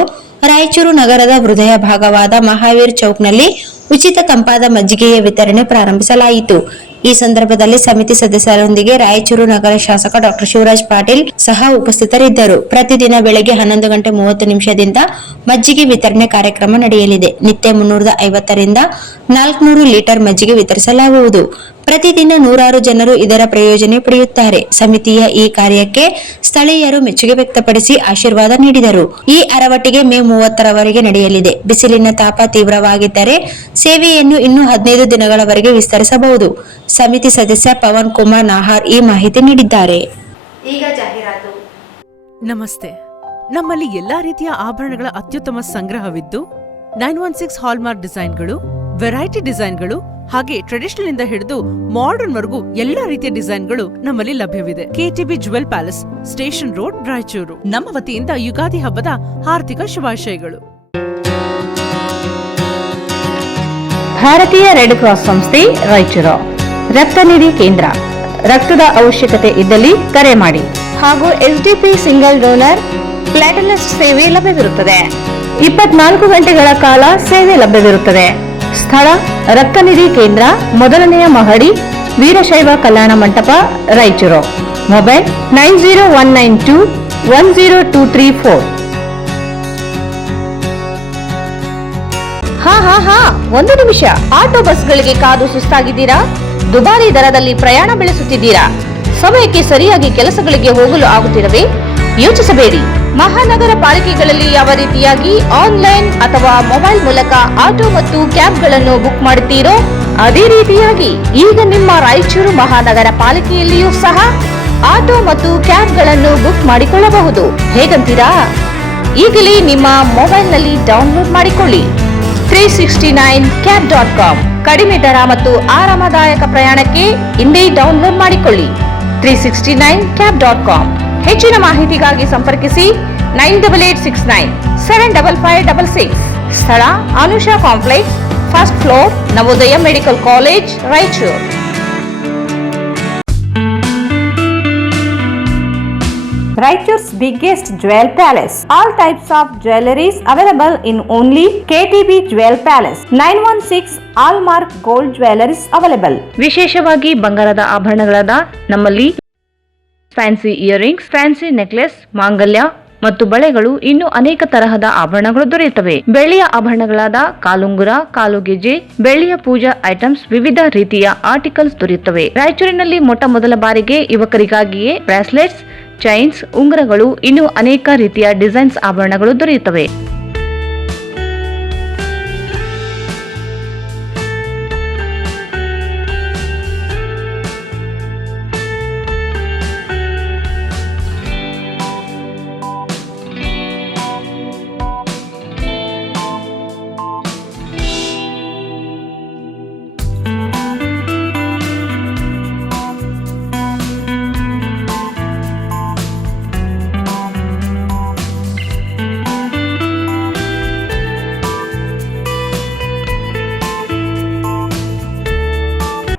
ರಾಯಚೂರು ನಗರದ ಹೃದಯ ಭಾಗವಾದ ಮಹಾವೀರ್ ಚೌಕ್ನಲ್ಲಿ ಉಚಿತ ತಂಪಾದ ಮಜ್ಜಿಗೆಯ ವಿತರಣೆ ಪ್ರಾರಂಭಿಸಲಾಯಿತು. ಈ ಸಂದರ್ಭದಲ್ಲಿ ಸಮಿತಿ ಸದಸ್ಯರೊಂದಿಗೆ ರಾಯಚೂರು ನಗರ ಶಾಸಕ ಡಾಕ್ಟರ್ ಶಿವರಾಜ್ ಪಾಟೀಲ್ ಸಹ ಉಪಸ್ಥಿತರಿದ್ದರು. ಪ್ರತಿದಿನ ಬೆಳಗ್ಗೆ 11:30 ಮಜ್ಜಿಗೆ ವಿತರಣೆ ಕಾರ್ಯಕ್ರಮ ನಡೆಯಲಿದೆ. ನಿತ್ಯ 350ರಿಂದ 400 ಲೀಟರ್ ಮಜ್ಜಿಗೆ ವಿತರಿಸಲಾಗುವುದು. ಪ್ರತಿದಿನ ನೂರಾರು ಜನರು ಇದರ ಪ್ರಯೋಜನ ಪಡೆಯುತ್ತಾರೆ. ಸಮಿತಿಯ ಈ ಕಾರ್ಯಕ್ಕೆ ಸ್ಥಳೀಯರು ಮೆಚ್ಚುಗೆ ವ್ಯಕ್ತಪಡಿಸಿ ಆಶೀರ್ವಾದ ನೀಡಿದರು. ಈ ಅರವಟ್ಟಿಗೆ ಮೇ 30ರವರೆಗೆ ನಡೆಯಲಿದೆ. ಬಿಸಿಲಿನ ತಾಪ ತೀವ್ರವಾಗಿದ್ದರೆ ಸೇವೆಯನ್ನು ಇನ್ನೂ 15 ದಿನಗಳವರೆಗೆ ವಿಸ್ತರಿಸಬಹುದು. ಸಮಿತಿ ಸದಸ್ಯ ಪವನ್ ಕುಮಾರ್ ನಾಹಾರ್ ಈ ಮಾಹಿತಿ ನೀಡಿದ್ದಾರೆ. ಈಗ ಜಾಹೀರಾತು. ನಮಸ್ತೆ. ನಮ್ಮಲ್ಲಿ ಎಲ್ಲಾ ರೀತಿಯ ಆಭರಣಗಳ ಅತ್ಯುತ್ತಮ ಸಂಗ್ರಹವಿದ್ದು 916 ಹಾಲ್ಮಾರ್ಕ್ ಡಿಸೈನ್ಗಳು, ವೆರೈಟಿ ಡಿಸೈನ್ಗಳು ಹಾಗೆ ಟ್ರೆಡಿಷನಲ್ ಇಂದ ಹಿಡಿದು ಮಾಡರ್ನ್ ವರೆಗೂ ಎಲ್ಲಾ ರೀತಿಯ ಡಿಸೈನ್ಗಳು ನಮ್ಮಲ್ಲಿ ಲಭ್ಯವಿದೆ. KTB jewel palace, station road, Raichur. ನಮ್ಮ ವತಿಯಿಂದ ಯುಗಾದಿ ಹಬ್ಬದ ಹಾರ್ದಿಕ ಶುಭಾಶಯಗಳು. ಭಾರತೀಯ ರೆಡ್ ಕ್ರಾಸ್ ಸಂಸ್ಥೆ ರಾಯಚೂರು ರಕ್ತ ನಿಧಿ ಕೇಂದ್ರ. ರಕ್ತದ ಅವಶ್ಯಕತೆ ಇದ್ದಲ್ಲಿ ಕರೆ ಮಾಡಿ. ಹಾಗೂ ಎಸ್ಡಿಪಿ ಸಿಂಗಲ್ ಡೋನರ್ ಪ್ಲಾಟಿನಸ್ ಸೇವೆ ಲಭ್ಯವಿರುತ್ತದೆ. 24 ಗಂಟೆಗಳ ಕಾಲ ಸೇವೆ ಲಭ್ಯವಿರುತ್ತದೆ. ಸ್ಥಳ ರಕ್ತ ನಿಧಿ ಕೇಂದ್ರ, ಮೊದಲನೆಯ ಮಹಡಿ, ವೀರಶೈವ ಕಲ್ಯಾಣ ಮಂಟಪ, ರಾಯಚೂರು. ಮೊಬೈಲ್ 9019210234. ಹಾ, ಒಂದು ನಿಮಿಷ. ಆಟೋ ಬಸ್ಗಳಿಗೆ ಕಾದು ಸುಸ್ತಾಗಿದ್ದೀರಾ? ದುಬಾರಿ ದರದಲ್ಲಿ ಪ್ರಯಾಣ ಬೆಳೆಸುತ್ತಿದ್ದೀರಾ? ಸಮಯಕ್ಕೆ ಸರಿಯಾಗಿ ಕೆಲಸಗಳಿಗೆ ಹೋಗಲು ಆಗುತ್ತಿರವೇ? ಯೋಚಿಸಬೇಡಿ. ಮಹಾನಗರ ಪಾಲಿಕೆಗಳಲ್ಲಿ ಯಾವ ರೀತಿಯಾಗಿ ಆನ್ಲೈನ್ ಅಥವಾ ಮೊಬೈಲ್ ಮೂಲಕ ಆಟೋ ಮತ್ತು ಕ್ಯಾಬ್ಗಳನ್ನು ಬುಕ್ ಮಾಡುತ್ತೀರೋ ಅದೇ ರೀತಿಯಾಗಿ ಈಗ ನಿಮ್ಮ ರಾಯಚೂರು ಮಹಾನಗರ ಪಾಲಿಕೆಯಲ್ಲಿಯೂ ಸಹ ಆಟೋ ಮತ್ತು ಕ್ಯಾಬ್ಗಳನ್ನು ಬುಕ್ ಮಾಡಿಕೊಳ್ಳಬಹುದು. ಹೇಗಂತೀರಾ? ಈಗಲೇ ನಿಮ್ಮ ಮೊಬೈಲ್ನಲ್ಲಿ ಡೌನ್ಲೋಡ್ ಮಾಡಿಕೊಳ್ಳಿ. 369cab.com. ಕಡಿಮೆ ದರ ಮತ್ತು ಆರಾಮದಾಯಕ ಪ್ರಯಾಣಕ್ಕೆ ಇಂದೇ ಡೌನ್ಲೋಡ್ ಮಾಡಿಕೊಳ್ಳಿ. 369cab.com. ಹೆಚ್ಚಿನ ಮಾಹಿತಿಗಾಗಿ ಸಂಪರ್ಕಿಸಿ 9886975566. ಸ್ಥಳ Anusha complex, first floor, Navodaya medical college, Raichur. Raichur's biggest jewel palace. All types of jewelries available in only KTB Jewel Palace. 916 Hallmark Gold Jewelries available. ವಿಶೇಷವಾಗಿ ಬಂಗಾರದ ಆಭರಣಗಳಾದ ನಮ್ಮಲ್ಲಿ ಫ್ಯಾನ್ಸಿ ಇಯರಿಂಗ್ಸ್, ಫ್ಯಾನ್ಸಿ ನೆಕ್ಲೆಸ್, ಮಾಂಗಲ್ಯ ಮತ್ತು ಬಳೆಗಳು, ಇನ್ನು ಅನೇಕ ತರಹದ ಆಭರಣಗಳು ದೊರೆಯುತ್ತವೆ. ಬೆಳ್ಳಿಯ ಆಭರಣಗಳಾದ ಕಾಲುಂಗುರ, ಕಾಲುಗೆಜೆ, ಬೆಳ್ಳಿಯ ಪೂಜಾ ಐಟಮ್ಸ್, ವಿವಿಧ ರೀತಿಯ ಆರ್ಟಿಕಲ್ಸ್ ದೊರೆಯುತ್ತವೆ. ರಾಯಚೂರಿನಲ್ಲಿ ಮೊಟ್ಟ ಮೊದಲ ಬಾರಿಗೆ ಯುವಕರಿಗಾಗಿಯೇ ಬ್ರಾಸ್ಲೆಟ್ಸ್, ಚೈನ್ಸ್, ಉಂಗುರಗಳು, ಇನ್ನು ಅನೇಕ ರೀತಿಯ ಡಿಸೈನ್ಸ್ ಆಭರಣಗಳು ದೊರೆಯುತ್ತವೆ.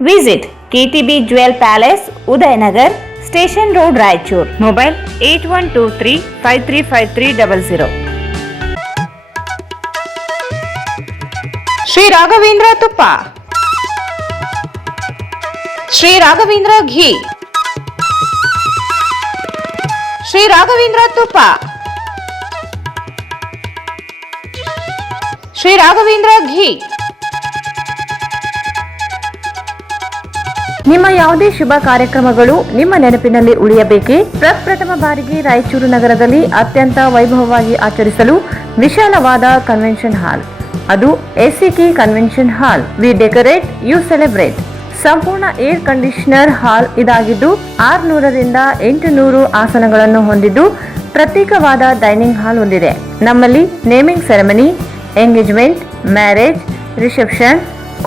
Visit KTB Jewel Palace, Udayanagar, Station Road, Raichur. Mobile 8123535300. Sri Raghavendra Tuppa, Sri Raghavendra Ghee, Sri Raghavendra Tuppa, Sri Raghavendra Ghee. ನಿಮ್ಮ ಯಾವುದೇ ಶುಭ ಕಾರ್ಯಕ್ರಮಗಳು ನಿಮ್ಮ ನೆನಪಿನಲ್ಲಿ ಉಳಿಯಬೇಕೇ? ಪ್ರಪ್ರಥಮ ಬಾರಿಗೆ ರಾಯಚೂರು ನಗರದಲ್ಲಿ ಅತ್ಯಂತ ವೈಭವವಾಗಿ ಆಚರಿಸಲು ವಿಶಾಲವಾದ ಕನ್ವೆನ್ಷನ್ ಹಾಲ್, ಅದು SCK convention hall. We decorate, you celebrate. ಸಂಪೂರ್ಣ ಏರ್ ಕಂಡೀಷನರ್ ಹಾಲ್ ಇದಾಗಿದ್ದು 600ರಿಂದ 800 ಆಸನಗಳನ್ನು ಹೊಂದಿದ್ದು ಪ್ರತ್ಯೇಕವಾದ ಡೈನಿಂಗ್ ಹಾಲ್ ಹೊಂದಿದೆ. ನಮ್ಮಲ್ಲಿ naming ceremony, engagement, marriage, reception,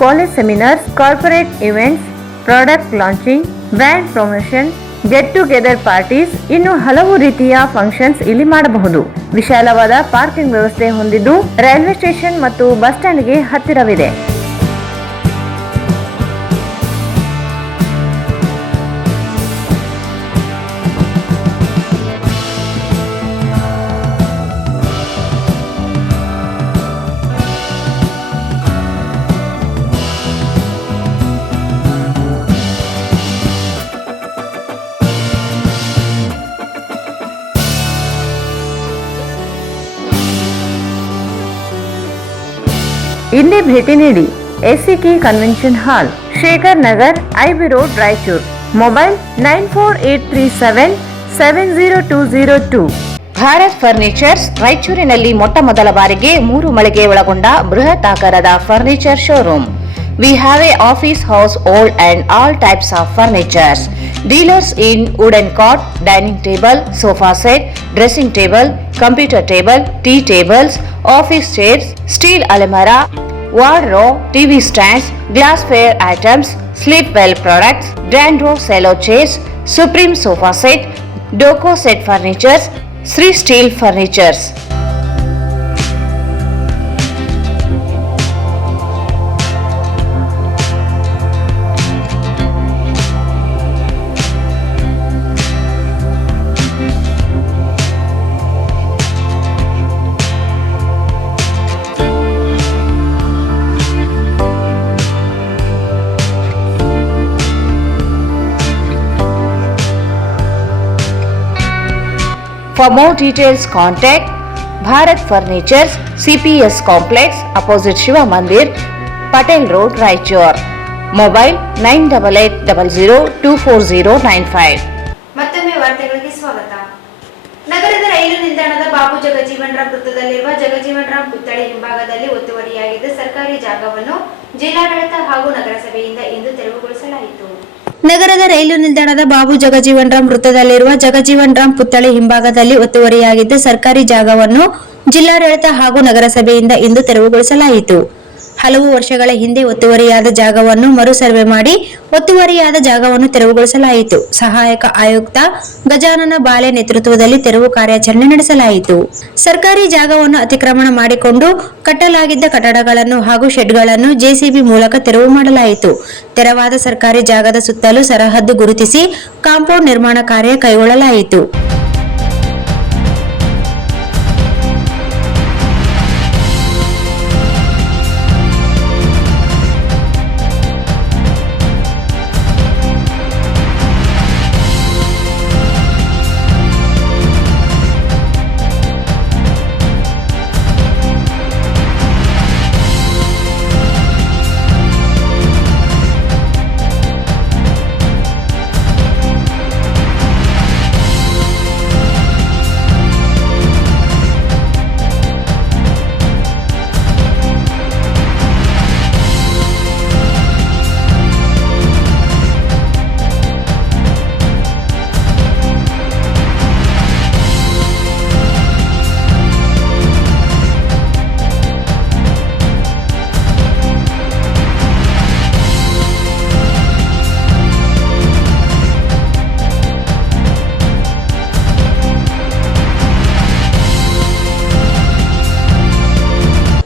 college seminars, corporate events, product launching, brand promotion, get together parties, ಇನ್ನು ಹಲವು ರೀತಿಯ ಫಂಕ್ಷನ್ಸ್ ಇಲ್ಲಿ ಮಾಡಬಹುದು. ವಿಶಾಲವಾದ ಪಾರ್ಕಿಂಗ್ ವ್ಯವಸ್ಥೆ ಹೊಂದಿದ್ದು ರೈಲ್ವೆ ಸ್ಟೇಷನ್ ಮತ್ತು ಬಸ್ ಸ್ಟ್ಯಾಂಡ್ಗೆ ಹತ್ತಿರವಿದೆ. ಇಲ್ಲಿ ಭೇಟಿ ನೀಡಿ. ಎಸ್ಸಿಕೆ ಕನ್ವೆನ್ಷನ್ ಹಾಲ್, Shekhar Nagar, IB road, Raichur. Mobile 9483770202. Bharat furnitures ರಾಯಚೂರಿನಲ್ಲಿ ಮೊಟ್ಟ ಮೊದಲ ಬಾರಿಗೆ 3 ಮಳಿಗೆ ಒಳಗೊಂಡ ಬೃಹತ್ ಆಕಾರದ furniture showroom. We have a office house, old and all types of furnitures. Dealers in wooden cot, dining table, sofa set, dressing table, computer table, tea tables, office chairs, steel almirah, wardrobe, TV stands, glassware items, sleepwell products, Dandro cello chairs, Supreme sofa set, Doco set furnitures, Sri Steel furnitures. For more details, contact Bharat Furnitures, CPS Complex, opposite Shiva Mandir, Patel Road, Raichur. Mobile 9880024095. ಮತ್ತೊಮ್ಮೆ ವಾರ್ತೆಗಳಿಗೆ ಸ್ವಾಗತ. ನಗರದ ರೈಲು ನಿಲ್ದಾಣದ ಬಾಬು ಜಗಜೀವನ್ ರಾಮ್ ವೃತ್ತದಲ್ಲಿರುವ ಜಗಜೀವನ್ ರಾಮ್ ಪುತ್ಥಳಿ ಹಿಂಭಾಗದಲ್ಲಿ ಒತ್ತುವರಿಯಾಗಿದ್ದ ಸರ್ಕಾರಿ ಜಾಗವನ್ನು ಜಿಲ್ಲಾಡಳಿತ ಹಾಗೂ ನಗರಸಭೆಯಿಂದ ಇಂದು ತೆರವುಗೊಳಿಸಲಾಯಿತು. ನಗರದ ರೈಲು ನಿಲ್ದಾಣದ ಬಾಬು ಜಗಜೀವನ್ ರಾಮ್ ವೃತ್ತದಲ್ಲಿರುವ ಜಗಜೀವನ್ ರಾಮ್ ಪುತ್ಥಳಿ ಹಿಂಭಾಗದಲ್ಲಿ ಒತ್ತುವರಿಯಾಗಿದ್ದ ಸರ್ಕಾರಿ ಜಾಗವನ್ನು ಜಿಲ್ಲಾಡಳಿತ ಹಾಗೂ ನಗರಸಭೆಯಿಂದ ಇಂದು ತೆರವುಗೊಳಿಸಲಾಯಿತು. ಹಲವು ವರ್ಷಗಳ ಹಿಂದೆ ಒತ್ತುವರಿಯಾದ ಜಾಗವನ್ನು ಮರು ಸರ್ವೆ ಮಾಡಿ ಒತ್ತುವರಿಯಾದ ಜಾಗವನ್ನು ತೆರವುಗೊಳಿಸಲಾಯಿತು. ಸಹಾಯಕ ಆಯುಕ್ತ ಗಜಾನನ ಬಾಲೆ ನೇತೃತ್ವದಲ್ಲಿ ತೆರವು ಕಾರ್ಯಾಚರಣೆ ನಡೆಸಲಾಯಿತು. ಸರ್ಕಾರಿ ಜಾಗವನ್ನು ಅತಿಕ್ರಮಣ ಮಾಡಿಕೊಂಡು ಕಟ್ಟಲಾಗಿದ್ದ ಕಟ್ಟಡಗಳನ್ನು ಹಾಗೂ ಶೆಡ್ಗಳನ್ನು ಜೆಸಿಬಿ ಮೂಲಕ ತೆರವು ಮಾಡಲಾಯಿತು. ತೆರವಾದ ಸರ್ಕಾರಿ ಜಾಗದ ಸುತ್ತಲೂ ಸರಹದ್ದು ಗುರುತಿಸಿ ಕಾಂಪೌಂಡ್ ನಿರ್ಮಾಣ ಕಾರ್ಯ ಕೈಗೊಳ್ಳಲಾಯಿತು.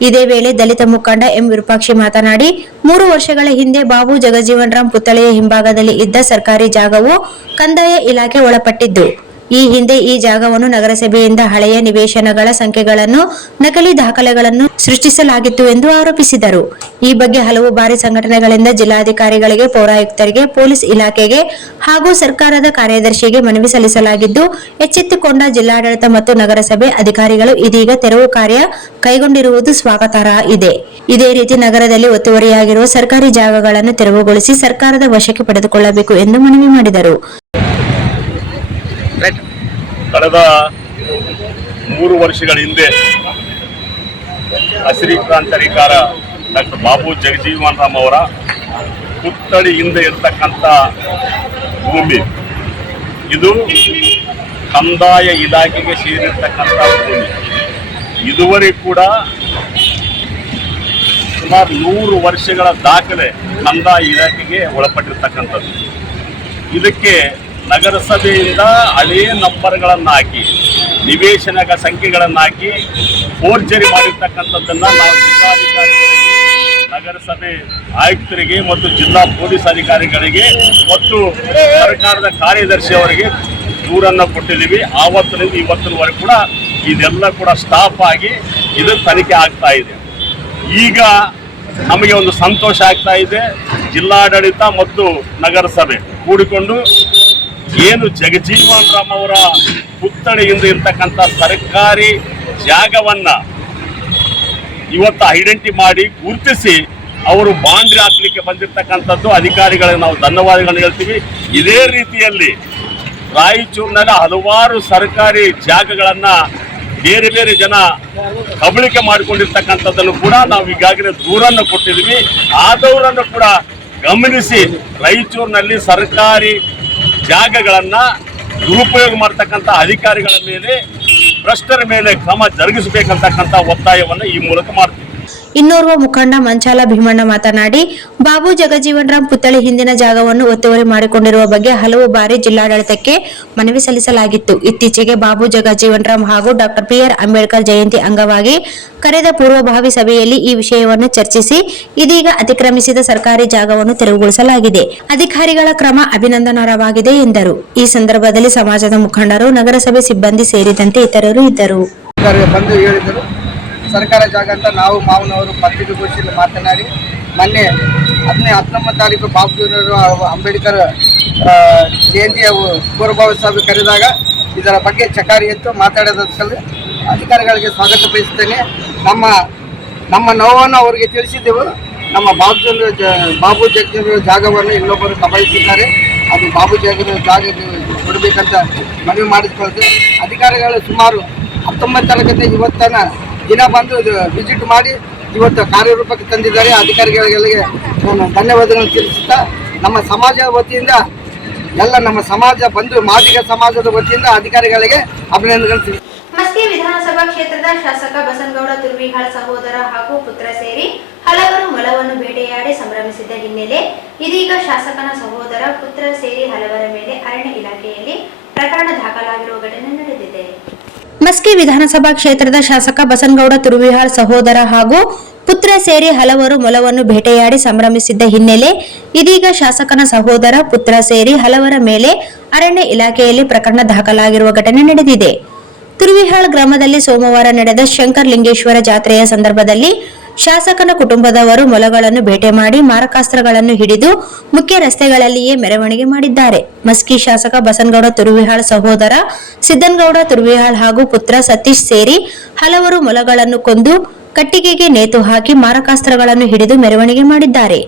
ಇದೇ ವೇಳೆ ದಲಿತ ಮುಖಂಡ ಎಂ ವಿರೂಪಾಕ್ಷಿ ಮಾತನಾಡಿ 3 ವರ್ಷಗಳ ಹಿಂದೆ ಬಾಬು ಜಗಜೀವನ್ ರಾಮ್ ಪುತ್ಥಳಿಯ ಹಿಂಭಾಗದಲ್ಲಿ ಇದ್ದ ಸರ್ಕಾರಿ ಜಾಗವು ಕಂದಾಯ ಇಲಾಖೆ ಒಳಪಟ್ಟಿದ್ದು. ಈ ಹಿಂದೆ ಈ ಜಾಗವನ್ನು ನಗರಸಭೆಯಿಂದ ಹಳೆಯ ನಿವೇಶನಗಳ ಸಂಖ್ಯೆಗಳನ್ನು ನಕಲಿ ದಾಖಲೆಗಳನ್ನು ಸೃಷ್ಟಿಸಲಾಗಿತ್ತು ಎಂದು ಆರೋಪಿಸಿದರು. ಈ ಬಗ್ಗೆ ಹಲವು ಬಾರಿ ಸಂಘಟನೆಗಳಿಂದ ಜಿಲ್ಲಾಧಿಕಾರಿಗಳಿಗೆ, ಪೌರಾಯುಕ್ತರಿಗೆ, ಪೊಲೀಸ್ ಇಲಾಖೆಗೆ ಹಾಗೂ ಸರ್ಕಾರದ ಕಾರ್ಯದರ್ಶಿಗೆ ಮನವಿ ಸಲ್ಲಿಸಲಾಗಿದ್ದು, ಎಚ್ಚೆತ್ತುಕೊಂಡ ಜಿಲ್ಲಾಡಳಿತ ಮತ್ತು ನಗರಸಭೆ ಅಧಿಕಾರಿಗಳು ಇದೀಗ ತೆರವು ಕಾರ್ಯ ಕೈಗೊಂಡಿರುವುದು ಸ್ವಾಗತಾರ್ಹ ಇದೆ. ಇದೇ ರೀತಿ ನಗರದಲ್ಲಿ ಒತ್ತುವರಿಯಾಗಿರುವ ಸರ್ಕಾರಿ ಜಾಗಗಳನ್ನು ತೆರವುಗೊಳಿಸಿ ಸರ್ಕಾರದ ವಶಕ್ಕೆ ಪಡೆದುಕೊಳ್ಳಬೇಕು ಎಂದು ಮನವಿ ಮಾಡಿದರು. ಕಳೆದ 3 ವರ್ಷಗಳ ಹಿಂದೆ ಹಸಿರು ಕ್ರಾಂತಿಕಾರ ಡಾಕ್ಟರ್ ಬಾಬು ಜಗಜೀವನ್ ರಾಮ್ ಅವರ ಪುತ್ಥಳಿ ಹಿಂದೆ ಇರತಕ್ಕಂಥ ಭೂಮಿ ಇದು ಕಂದಾಯ ಇಲಾಖೆಗೆ ಸೇರಿರ್ತಕ್ಕಂಥ ಭೂಮಿ. ಇದುವರೆಗೂ ಕೂಡ ಸುಮಾರು 100 ವರ್ಷಗಳ ದಾಖಲೆ ಕಂದಾಯ ಇಲಾಖೆಗೆ ಒಳಪಟ್ಟಿರ್ತಕ್ಕಂಥದ್ದು. ಇದಕ್ಕೆ ನಗರಸಭೆಯಿಂದ ಹಳೆಯ ನಂಬರ್ಗಳನ್ನು ಹಾಕಿ, ನಿವೇಶನದ ಸಂಖ್ಯೆಗಳನ್ನು ಹಾಕಿ ಫೋರ್ಜರಿ ಮಾಡಿರ್ತಕ್ಕಂಥದ್ದನ್ನು ನಾವು ಜಿಲ್ಲಾಧಿಕಾರಿಗಳಿಗೆ, ನಗರಸಭೆ ಆಯುಕ್ತರಿಗೆ ಮತ್ತು ಜಿಲ್ಲಾ ಪೊಲೀಸ್ ಅಧಿಕಾರಿಗಳಿಗೆ ಮತ್ತು ಸರ್ಕಾರದ ಕಾರ್ಯದರ್ಶಿ ಅವರಿಗೆ ದೂರನ್ನು ಕೊಟ್ಟಿದ್ದೀವಿ. ಆವತ್ತಿನಿಂದ ಇವತ್ತಿನವರೆಗೂ ಕೂಡ ಇದೆಲ್ಲ ಕೂಡ ಸ್ಟಾಪ್ ಆಗಿ ಇದು ತನಿಖೆ ಆಗ್ತಾ ಇದೆ. ಈಗ ನಮಗೆ ಒಂದು ಸಂತೋಷ ಆಗ್ತಾ ಇದೆ. ಜಿಲ್ಲಾಡಳಿತ ಮತ್ತು ನಗರಸಭೆ ಕೂಡಿಕೊಂಡು ಏನು ಜಗಜೀವನ್ ರಾಮ್ ಅವರ ಪುತ್ಥಳಿಯಿಂದ ಇರ್ತಕ್ಕಂಥ ಸರ್ಕಾರಿ ಜಾಗವನ್ನ ಇವತ್ತು ಐಡೆಂಟಿ ಮಾಡಿ ಗುರುತಿಸಿ ಅವರು ಬಾಂಡ್ರಿ ಹಾಕ್ಲಿಕ್ಕೆ ಬಂದಿರತಕ್ಕಂಥದ್ದು ಅಧಿಕಾರಿಗಳಿಗೆ ನಾವು ಧನ್ಯವಾದಗಳನ್ನು ಹೇಳ್ತೀವಿ. ಇದೇ ರೀತಿಯಲ್ಲಿ ರಾಯಚೂರಿನಲ್ಲಿ ಹಲವಾರು ಸರ್ಕಾರಿ ಜಾಗಗಳನ್ನ ಬೇರೆ ಬೇರೆ ಜನ ಕಬಳಿಕೆ ಮಾಡಿಕೊಂಡಿರ್ತಕ್ಕಂಥದ್ದನ್ನು ಕೂಡ ನಾವು ಈಗಾಗಲೇ ದೂರನ್ನು ಕೊಟ್ಟಿದ್ದೀವಿ. ಆದವರನ್ನು ಕೂಡ ಗಮನಿಸಿ ರಾಯಚೂರಿನಲ್ಲಿ ಸರ್ಕಾರಿ ಜಾಗಗಳನ್ನ ದುರುಪಯೋಗ ಮಾಡತಕ್ಕಂಥ ಅಧಿಕಾರಿಗಳ ಮೇಲೆ, ಭ್ರಷ್ಟರ ಮೇಲೆ ಕ್ರಮ ಜರುಗಿಸಬೇಕಂತಕ್ಕಂಥ ಒತ್ತಾಯವನ್ನು ಈ ಮೂಲಕ ಮಾಡ್ತೀವಿ. ಇನ್ನೋರ್ವ ಮುಖಂಡ ಮಂಚಾಲ ಭೀಮಣ್ಣ ಮಾತನಾಡಿ, ಬಾಬು ಜಗಜೀವನ್ ರಾಮ್ ಪುತ್ಥಳಿ ಹಿಂದಿನ ಜಾಗವನ್ನು ಒತ್ತುವರಿ ಮಾಡಿಕೊಂಡಿರುವ ಬಗ್ಗೆ ಹಲವು ಬಾರಿ ಜಿಲ್ಲಾಡಳಿತಕ್ಕೆ ಮನವಿ ಸಲ್ಲಿಸಲಾಗಿತ್ತು. ಇತ್ತೀಚೆಗೆ ಬಾಬು ಜಗಜೀವನ್ ರಾಮ್ ಹಾಗೂ ಡಾಕ್ಟರ್ ಬಿ.ಆರ್. ಅಂಬೇಡ್ಕರ್ ಜಯಂತಿ ಅಂಗವಾಗಿ ಕರೆದ ಪೂರ್ವಭಾವಿ ಸಭೆಯಲ್ಲಿ ಈ ವಿಷಯವನ್ನು ಚರ್ಚಿಸಿ ಇದೀಗ ಅತಿಕ್ರಮಿಸಿದ ಸರ್ಕಾರಿ ಜಾಗವನ್ನು ತೆರವುಗೊಳಿಸಲಾಗಿದೆ. ಅಧಿಕಾರಿಗಳ ಕ್ರಮ ಅಭಿನಂದನಾರ್ಹವಾಗಿದೆ ಎಂದರು. ಈ ಸಂದರ್ಭದಲ್ಲಿ ಸಮಾಜದ ಮುಖಂಡರು, ನಗರಸಭೆ ಸಿಬ್ಬಂದಿ ಸೇರಿದಂತೆ ಇತರರು ಇದ್ದರು. ಸರ್ಕಾರ ಜಾಗ ಅಂತ ನಾವು ಮಾವನವರು ಪತ್ರಿಕಾಗೋಷ್ಠಿಯಲ್ಲಿ ಮಾತನಾಡಿ ಮೊನ್ನೆ 19 ತಾರೀಕು ಬಾಬು ಅಂಬೇಡ್ಕರ್ ಜಯಂತಿಯ ಪೂರ್ವಭಾವಿ ಸಭೆ ಕರೆದಾಗ ಇದರ ಬಗ್ಗೆ ಚಕಾರಿ ಎತ್ತು ಮಾತಾಡೋದಕ್ಕೆ ಅಧಿಕಾರಿಗಳಿಗೆ ಸ್ವಾಗತ ಬಯಸುತ್ತೇನೆ. ನಮ್ಮ ನೋವನ್ನು ಅವರಿಗೆ ತಿಳಿಸಿದ್ದೆವು. ನಮ್ಮ ಬಾಬು ಜಗಜೀವನ್ ಜಾಗವನ್ನು ಇನ್ನೊಬ್ಬರು ಕಬಳಿಸಿದ್ದಾರೆ. ಅದು ಬಾಬು ಜಗಜೀವನ್ ಜಾಗ ಕೊಡಬೇಕಂತ ಮನವಿ ಮಾಡಿಕೊಳ್ಳುತ್ತೆ. ಅಧಿಕಾರಿಗಳು ಸುಮಾರು 19 ತಾರೀಕಿಂದ ಇವತ್ತನ ದಿನ ಬಂದು ವಿಸಿಟ್ ಮಾಡಿ ಇವತ್ತು ಕಾರ್ಯರೂಪಕ್ಕೆ ತಂದಿದ್ದಾರೆ. ಅಧಿಕಾರಿಗಳಿಗೆ ನಾನು ಧನ್ಯವಾದಗಳನ್ನು ತಿಳಿಸುತ್ತಾ ನಮ್ಮ ಸಮಾಜ ವತಿಯಿಂದ ನಮ್ಮ ಸಮಾಜ ಬಂಧು ಮಾದಿಗ ಸಮಾಜದ ವತಿಯಿಂದ ಅಧಿಕಾರಿಗಳಿಗೆ ಅಭಿನಂದನೆಗಳು ತಿಳಿಸುತ್ತೇನೆ. ಮಸ್ಕಿ ವಿಧಾನಸಭಾ ಕ್ಷೇತ್ರದ ಶಾಸಕ ಬಸನಗೌಡ ತುರ್ವಿಹಾಳ್ ಸಹೋದರ ಹಾಗೂ ಪುತ್ರ ಸೇರಿ ಹಲವರು ಮೊಲವನ್ನು ಬೇಟೆಯಾಡಿ ಸಂಭ್ರಮಿಸಿದ್ದ ಹಿನ್ನೆಲೆ ಇದೀಗ ಶಾಸಕನ ಸಹೋದರ, ಪುತ್ರ ಸೇರಿ ಹಲವರ ಮೇಲೆ ಅರಣ್ಯ ಇಲಾಖೆಯಲ್ಲಿ ಪ್ರಕರಣ ದಾಖಲಾಗಿರುವ ಘಟನೆ ನಡೆದಿದೆ. ಮಸ್ಕಿ ವಿಧಾನಸಭಾ ಕ್ಷೇತ್ರದ ಶಾಸಕ ಬಸನಗೌಡ ತುರ್ವಿಹಾಳ್ ಸಹೋದರ ಹಾಗೂ ಪುತ್ರ ಸೇರಿ ಹಲವರು ಮೊಲವನ್ನು ಬೇಟೆಯಾಡಿ ಸಂಭ್ರಮಿಸಿದ್ದ ಹಿನ್ನೆಲೆ ಇದೀಗ ಶಾಸಕನ ಸಹೋದರ, ಪುತ್ರ ಸೇರಿ ಹಲವರ ಮೇಲೆ ಅರಣ್ಯ ಇಲಾಖೆಯಲ್ಲಿ ಪ್ರಕರಣ ದಾಖಲಾಗಿರುವ ಘಟನೆ ನಡೆದಿದೆ. ತುರ್ವಿಹಾಳ್ ಗ್ರಾಮದಲ್ಲಿ ಸೋಮವಾರ ನಡೆದ ಶಂಕರಲಿಂಗೇಶ್ವರ ಜಾತ್ರೆಯ ಸಂದರ್ಭದಲ್ಲಿ ಶಾಸಕನ ಕುಟುಂಬದವರು ಮೊಲಗಳನ್ನು ಬೇಟೆ ಮಾಡಿ ಮಾರಕಾಸ್ತ್ರಗಳನ್ನು ಹಿಡಿದು ಮುಖ್ಯ ರಸ್ತೆಗಳಲ್ಲಿಯೇ ಮೆರವಣಿಗೆ ಮಾಡಿದ್ದಾರೆ. ಮಸ್ಕಿ ಶಾಸಕ ಬಸನಗೌಡ ತುರ್ವಿಹಾಳ್ ಸಹೋದರ ಸಿದ್ದನಗೌಡ ತುರ್ವಿಹಾಳ್ ಹಾಗೂ ಪುತ್ರ ಸತೀಶ್ ಸೇರಿ ಹಲವರು ಮೊಲಗಳನ್ನು ಕೊಂದು ಕಟ್ಟಿಗೆಗೆ ನೇತು ಹಾಕಿ ಮಾರಕಾಸ್ತ್ರಗಳನ್ನು ಹಿಡಿದು ಮೆರವಣಿಗೆ ಮಾಡಿದ್ದಾರೆ.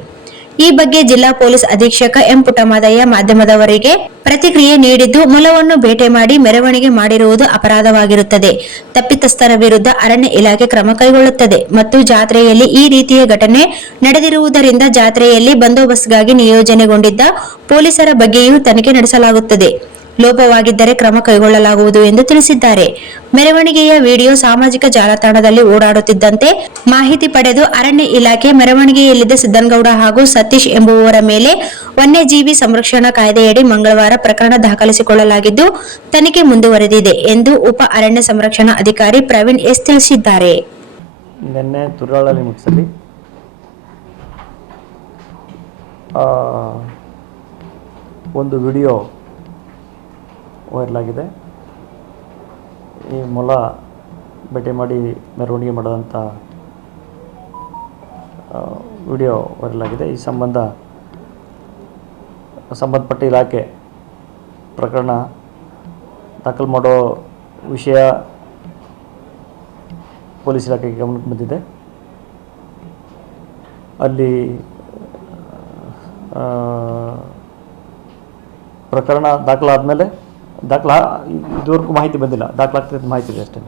ಈ ಬಗ್ಗೆ ಜಿಲ್ಲಾ ಪೊಲೀಸ್ ಅಧೀಕ್ಷಕ ಎಂ ಪುಟ್ಟಮಾದಯ್ಯ ಮಾಧ್ಯಮದವರಿಗೆ ಪ್ರತಿಕ್ರಿಯೆ ನೀಡಿದ್ದು, ಮೊಲವನ್ನು ಬೇಟೆ ಮಾಡಿ ಮೆರವಣಿಗೆ ಮಾಡಿರುವುದು ಅಪರಾಧವಾಗಿರುತ್ತದೆ. ತಪ್ಪಿತಸ್ಥರ ವಿರುದ್ಧ ಅರಣ್ಯ ಇಲಾಖೆ ಕ್ರಮ ಕೈಗೊಳ್ಳುತ್ತದೆ ಮತ್ತು ಜಾತ್ರೆಯಲ್ಲಿ ಈ ರೀತಿಯ ಘಟನೆ ನಡೆದಿರುವುದರಿಂದ ಜಾತ್ರೆಯಲ್ಲಿ ಬಂದೋಬಸ್ತ್ಗಾಗಿ ನಿಯೋಜನೆಗೊಂಡಿದ್ದ ಪೊಲೀಸರ ಬಗ್ಗೆಯೂ ತನಿಖೆ ನಡೆಸಲಾಗುತ್ತದೆ. ಲೋಪವಾಗಿದ್ದರೆ ಕ್ರಮ ಕೈಗೊಳ್ಳಲಾಗುವುದು ಎಂದು ತಿಳಿಸಿದ್ದಾರೆ. ಮೆರವಣಿಗೆಯ ವಿಡಿಯೋ ಸಾಮಾಜಿಕ ಜಾಲತಾಣದಲ್ಲಿ ಓಡಾಡುತ್ತಿದ್ದಂತೆ ಮಾಹಿತಿ ಪಡೆದು ಅರಣ್ಯ ಇಲಾಖೆ ಮೆರವಣಿಗೆಯಲ್ಲಿದ್ದ ಸಿದ್ದನಗೌಡ ಹಾಗೂ ಸತೀಶ್ ಎಂಬುವವರ ಮೇಲೆ ವನ್ಯಜೀವಿ ಸಂರಕ್ಷಣಾ ಕಾಯ್ದೆಯಡಿ ಮಂಗಳವಾರ ಪ್ರಕರಣ ದಾಖಲಿಸಿಕೊಳ್ಳಲಾಗಿದ್ದು ತನಿಖೆ ಮುಂದುವರೆದಿದೆ ಎಂದು ಉಪ ಅರಣ್ಯ ಸಂರಕ್ಷಣಾ ಅಧಿಕಾರಿ ಪ್ರವೀಣ್ ಎಸ್ ತಿಳಿಸಿದ್ದಾರೆ. ನಿನ್ನೆ ತುರಾಳ ಲಿಮಿಟ್ಸಲ್ಲಿ ಒಂದು ವಿಡಿಯೋ ವೈರಲ್ ಆಗಿದೆ. ಈ ಮೊಲ ಭೇಟಿ ಮಾಡಿ ಮೆರವಣಿಗೆ ಮಾಡೋದಂಥ ವಿಡಿಯೋ ವೈರಲ್ ಆಗಿದೆ. ಈ ಸಂಬಂಧಪಟ್ಟ ಇಲಾಖೆ ಪ್ರಕರಣ ದಾಖಲು ಮಾಡೋ ವಿಷಯ ಪೊಲೀಸ್ ಇಲಾಖೆಗೆ ಗಮನಕ್ಕೆ ಬಂದಿದೆ. ಅಲ್ಲಿ ಪ್ರಕರಣ ದಾಖಲಾದಮೇಲೆ ಇದುವರೆಗೂ ಮಾಹಿತಿ ಬಂದಿಲ್ಲ, ದಾಖಲಾಗ್ತಿದ್ದು ಮಾಹಿತಿ ಇದೆ ಅಷ್ಟೇ.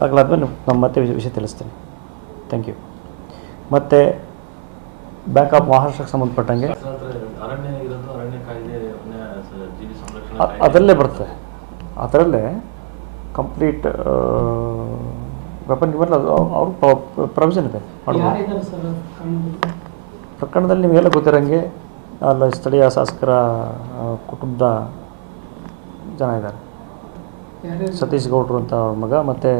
ದಾಖಲಾದ್ಮೇಲೆ ನಮ್ಮ ಮತ್ತೆ ವಿಷಯ ತಿಳಿಸ್ತೀನಿ. Thank you. ಮತ್ತು ಬ್ಯಾಂಕ್ ಆಫ್ ಮಹಾರಾಷ್ಟ್ರಕ್ಕೆ ಸಂಬಂಧಪಟ್ಟಂಗೆ ಅದರಲ್ಲೇ ಬರ್ತದೆ, ಅದರಲ್ಲೇ ಕಂಪ್ಲೀಟ್ ವೆಪನ್ ಇವೆಲ್ಲ ಅವ್ರ ಪ್ರೊವಿಷನ್ ಇದೆ ಮಾಡ್ಬೋದು. ಪ್ರಕರಣದಲ್ಲಿ ನಿಮಗೆಲ್ಲ ಗೊತ್ತಿರೋಂಗೆ ಅಲ್ಲ ಸ್ಥಳೀಯ ಶಾಸಕರ ಕುಟುಂಬದ ಜನ ಇದ್ದಾರೆ. ಸತೀಶ್ ಗೌಡ್ರು ಅಂತ ಅವ್ರ ಮಗ, ಮತ್ತು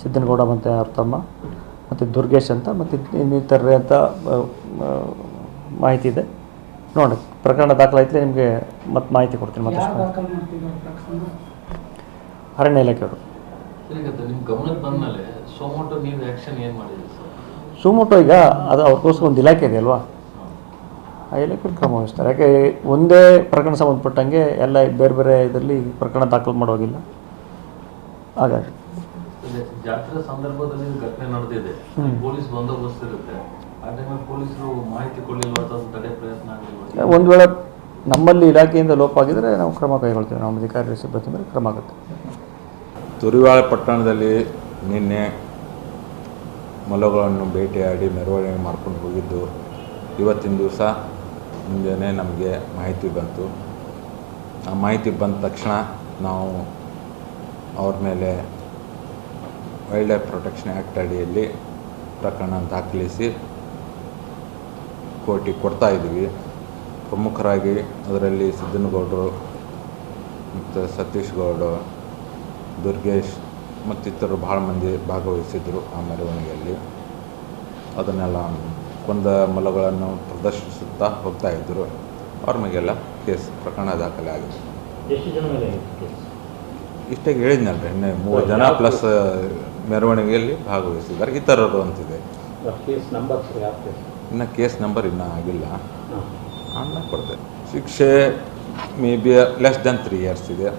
ಸಿದ್ದನಗೌಡ ಮತ್ತು ಅವ್ರ ತಮ್ಮ, ಮತ್ತು ದುರ್ಗೇಶ್ ಅಂತ, ಮತ್ತು ಇನ್ನಿತರರೆ ಅಂತ ಮಾಹಿತಿ ಇದೆ. ನೋಡಿ, ಪ್ರಕರಣ ದಾಖಲಾಯ್ತು, ನಿಮಗೆ ಮತ್ತೆ ಮಾಹಿತಿ ಕೊಡ್ತೀನಿ. ಮತ್ತೆ ಅರಣ್ಯ ಇಲಾಖೆಯವರು ಸುಮೋಟೋ ಈಗ ಅದು ಅವ್ರಿಗೋಸ್ಕರ ಒಂದು ಇಲಾಖೆ ಇದೆ ಅಲ್ವಾ, ಆ ಇಲಾಖೆಯಲ್ಲಿ ಕ್ರಮ ವಹಿಸ್ತಾರೆ. ಯಾಕೆ ಒಂದೇ ಪ್ರಕರಣ ಸಂಬಂಧಪಟ್ಟಂಗೆ ಎಲ್ಲ ಬೇರೆ ಬೇರೆ ಇದರಲ್ಲಿ ಪ್ರಕರಣ ದಾಖಲು ಮಾಡೋಗಿಲ್ಲ. ಹಾಗಾಗಿ ಜಾತ್ರೆ ಸಂದರ್ಭದಲ್ಲಿ ಘಟನೆ ನಡೆದಿದೆ, ಪೊಲೀಸ್ ಬಂದೋಬಸ್ತ್ ಇರುತ್ತೆ, ಆ ಟೈಮಲ್ಲಿ ಪೊಲೀಸರು ಮಾಹಿತಿ ಕೊಡಲಿಲ್ಲ ಅಥವಾ ತಡೆ ಪ್ರಯತ್ನ ಆಗಲಿಲ್ಲ. ಒಂದು ವೇಳೆ ನಮ್ಮಲ್ಲಿ ಇಲಾಖೆಯಿಂದ ಲೋಪ ಆಗಿದರೆ ನಾವು ಕ್ರಮ ಕೈಗೊಳ್ತೇವೆ. ನಮ್ಮ ಅಧಿಕಾರಿ ಸಿಬ್ಬಂದಿ ಮೇಲೆ ಕ್ರಮ ಆಗುತ್ತೆ. ತುರಿವಾಳ ಪಟ್ಟಣದಲ್ಲಿ ನಿನ್ನೆ ಮೊಲಗಳನ್ನು ಬೇಟೆಯಾಡಿ ಮೆರವಣಿಗೆ ಮಾಡ್ಕೊಂಡು ಹೋಗಿದ್ದು ಇವತ್ತಿನ ದಿವಸ ಮುಂಜಾನೆ ನಮಗೆ ಮಾಹಿತಿ ಬಂತು. ಆ ಮಾಹಿತಿ ಬಂದ ತಕ್ಷಣ ನಾವು ಅವ್ರ ಮೇಲೆ ವೈಲ್ಡ್ ಲೈಫ್ ಪ್ರೊಟೆಕ್ಷನ್ ಆ್ಯಕ್ಟ್ ಅಡಿಯಲ್ಲಿ ಪ್ರಕರಣ ದಾಖಲಿಸಿ ಕೋರ್ಟಿಗೆ ಕೊಡ್ತಾಯಿದ್ದೀವಿ. ಪ್ರಮುಖರಾಗಿ ಅದರಲ್ಲಿ ಸಿದ್ದನಗೌಡರು ಮತ್ತು ಸತೀಶ್ ಗೌಡರು, ದುರ್ಗೇಶ್ ಮತ್ತಿತರರು ಭಾಳ ಮಂದಿ ಭಾಗವಹಿಸಿದರು ಆ ಮೆರವಣಿಗೆಯಲ್ಲಿ. ಅದನ್ನೆಲ್ಲ ಕೊಂದ ಮೊಲಗಳನ್ನು ಪ್ರದರ್ಶಿಸುತ್ತಾ ಹೋಗ್ತಾಯಿದ್ದರು. ಅವ್ರ ಮೇಲೆಲ್ಲ ಕೇಸ್ ಪ್ರಕರಣ ದಾಖಲೆ ಆಗಿದೆ. ಇಷ್ಟೇ ಹೇಳಿದ್ನಲ್ರಿ, ಇನ್ನೇ 3 ಜನ ಪ್ಲಸ್ ಮೆರವಣಿಗೆಯಲ್ಲಿ ಭಾಗವಹಿಸಿದ್ದಾರೆ. ಇತರರು ಅಂತಿದೆ. ಇನ್ನು ಕೇಸ್ ನಂಬರ್ ಇನ್ನೂ ಆಗಿಲ್ಲ, ಆಮೇಲೆ ಕೊಡ್ತೇವೆ. ಶಿಕ್ಷೆ may be less than 3 years ಇದೆ.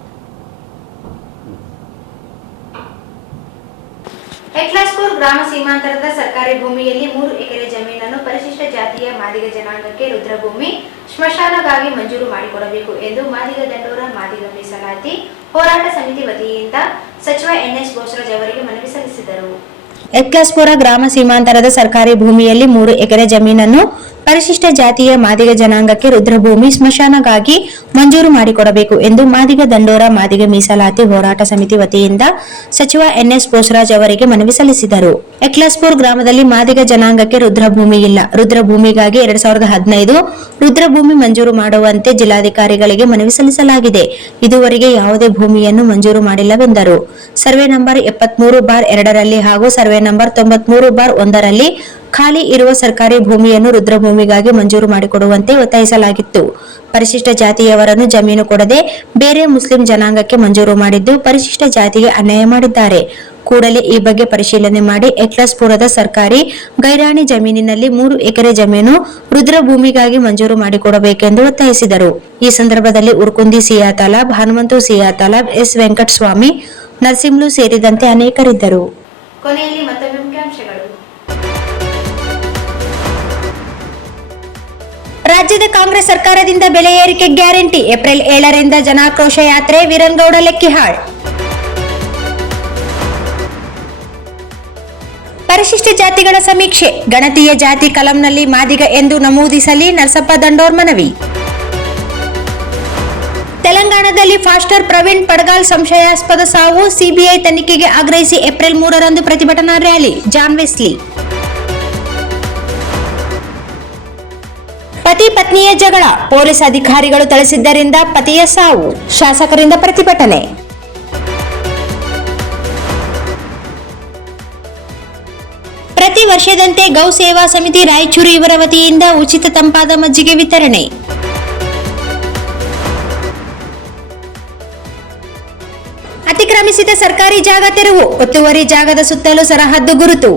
ಎಕ್ಲಾಸ್ಪುರ್ ಗ್ರಾಮ ಸೀಮಾಂತರದ ಸರ್ಕಾರಿ ಭೂಮಿಯಲ್ಲಿ 3 ಎಕರೆ ಜಮೀನನ್ನು ಪರಿಶಿಷ್ಟ ಜಾತಿಯ ಮಾದಿಗ ಜನಾಂಗಕ್ಕೆ ರುದ್ರಭೂಮಿ ಸ್ಮಶಾನಗಾಗಿ ಮಂಜೂರು ಮಾಡಿಕೊಡಬೇಕು ಎಂದು ಮಾದಿಗ ದಂಡೋರ ಮಾದಿಗ ಮೀಸಲಾತಿ ಹೋರಾಟ ಸಮಿತಿ ವತಿಯಿಂದ ಸಚಿವ ಎನ್ಎಸ್ ಬೋಸರಾಜ್ ಅವರಿಗೆ ಮನವಿ ಸಲ್ಲಿಸಿದರು. ಎಕ್ಲಾಸ್ಪುರ ಗ್ರಾಮ ಸೀಮಾಂತರದ ಸರ್ಕಾರಿ ಭೂಮಿಯಲ್ಲಿ 3 ಎಕರೆ ಜಮೀನನ್ನು ಪರಿಶಿಷ್ಟ ಜಾತಿಯ ಮಾದಿಗ ಜನಾಂಗಕ್ಕೆ ರುದ್ರಭೂಮಿ ಸ್ಮಶಾನಗಾಗಿ ಮಂಜೂರು ಮಾಡಿಕೊಡಬೇಕು ಎಂದು ಮಾದಿಗ ದಂಡೋರ ಮಾದಿಗ ಮೀಸಲಾತಿ ಹೋರಾಟ ಸಮಿತಿ ವತಿಯಿಂದ ಸಚಿವ ಎನ್ಎಸ್ ಬೋಸರಾಜ್ ಅವರಿಗೆ ಮನವಿ ಸಲ್ಲಿಸಿದರು. ಎಕ್ಲಾಸ್ಪುರ್ ಗ್ರಾಮದಲ್ಲಿ ಮಾದಿಗ ಜನಾಂಗಕ್ಕೆ ರುದ್ರಭೂಮಿ ಇಲ್ಲ. ರುದ್ರಭೂಮಿಗಾಗಿ 2015 ರುದ್ರಭೂಮಿ ಮಂಜೂರು ಮಾಡುವಂತೆ ಜಿಲ್ಲಾಧಿಕಾರಿಗಳಿಗೆ ಮನವಿ ಸಲ್ಲಿಸಲಾಗಿದೆ. ಇದುವರೆಗೆ ಯಾವುದೇ ಭೂಮಿಯನ್ನು ಮಂಜೂರು ಮಾಡಿಲ್ಲವೆಂದರು. ಸರ್ವೆ ನಂಬರ್ 73/2ರಲ್ಲಿ ಹಾಗೂ ಸರ್ವೆ ನಂಬರ್ 93/1ರಲ್ಲಿ ಖಾಲಿ ಇರುವ ಸರ್ಕಾರಿ ಭೂಮಿಯನ್ನು ರುದ್ರಭೂಮಿಗಾಗಿ ಮಂಜೂರು ಮಾಡಿಕೊಡುವಂತೆ ಒತ್ತಾಯಿಸಲಾಗಿತ್ತು. ಪರಿಶಿಷ್ಟ ಜಾತಿಯವರನ್ನು ಜಮೀನು ಕೊಡದೆ ಬೇರೆ ಮುಸ್ಲಿಂ ಜನಾಂಗಕ್ಕೆ ಮಂಜೂರು ಮಾಡಿದ್ದು ಪರಿಶಿಷ್ಟ ಜಾತಿಗೆ ಅನ್ಯಾಯ ಮಾಡಿದ್ದಾರೆ. ಕೂಡಲೇ ಈ ಬಗ್ಗೆ ಪರಿಶೀಲನೆ ಮಾಡಿ ಎಕ್ಲಾಸ್ಪುರದ ಸರ್ಕಾರಿ ಗೈರಾಣಿ ಜಮೀನಿನಲ್ಲಿ 3 ಎಕರೆ ಜಮೀನು ರುದ್ರಭೂಮಿಗಾಗಿ ಮಂಜೂರು ಮಾಡಿಕೊಡಬೇಕೆಂದು ಒತ್ತಾಯಿಸಿದರು. ಈ ಸಂದರ್ಭದಲ್ಲಿ ಉರ್ಕುಂದಿ ಸಿಯಾ ತಲಾಬ್, ಹನುಮಂತು ಸಿಯಾ ತಲಾಬ್, ಎಸ್ ವೆಂಕಟಸ್ವಾಮಿ, ನರಸಿಂಹಲು ಸೇರಿದಂತೆ ಅನೇಕರಿದ್ದರು. ಕೊನೆಯಲ್ಲಿ ಮತ್ತೊಮ್ಮೆ ಮುಖ್ಯಾಂಶಗಳು. ರಾಜ್ಯದ ಕಾಂಗ್ರೆಸ್ ಸರ್ಕಾರದಿಂದ ಬೆಲೆ ಏರಿಕೆ ಗ್ಯಾರಂಟಿ. ಏಪ್ರಿಲ್ 7ರಿಂದ ಜನಾಕ್ರೋಶ ಯಾತ್ರೆ. ವೀರನಗೌಡ ಲೆಕ್ಕಿಹಾಳ್. ಪರಿಶಿಷ್ಟ ಜಾತಿಗಳ ಸಮೀಕ್ಷೆ. ಗಣತಿಯ ಜಾತಿ ಕಲಂನಲ್ಲಿ ಮಾದಿಗ ಎಂದು ನಮೂದಿಸಲಿ ನರಸಪ್ಪ ದಂಡೋರ್ ಮನವಿ. ತೆಲಂಗಾಣದಲ್ಲಿ ಫಾಸ್ಟರ್ ಪ್ರವೀಣ್ ಪಡ್ಗಾಲ್ ಸಂಶಯಾಸ್ಪದ ಸಾವು. ಸಿಬಿಐ ತನಿಖೆಗೆ ಆಗ್ರಹಿಸಿ ಏಪ್ರಿಲ್ 3ರಂದು ಪ್ರತಿಭಟನಾ ರ್ಯಾಲಿ. John Wesley. ಪತಿ ಪತ್ನಿಯ ಜಗಳ. ಪೊಲೀಸ್ ಅಧಿಕಾರಿಗಳು ಥಳಿಸಿದ್ದರಿಂದ ಪತಿಯ ಸಾವು. ಶಾಸಕರಿಂದ ಪ್ರತಿಭಟನೆ. ವರ್ಷದಂತೆ ಗೌ ಸೇವಾ ಸಮಿತಿ ರಾಯಚೂರು ಇವರ ವತಿಯಿಂದ ಉಚಿತ ತಂಪಾದ ಮಜ್ಜಿಗೆ ವಿತರಣೆ. ಅತಿಕ್ರಮಿಸಿದ ಸರ್ಕಾರಿ ಜಾಗ ತೆರವು, ಒತ್ತುವರಿ ಜಾಗದ ಸುತ್ತಲೂ ಸರಹದ್ದು ಗುರುತು.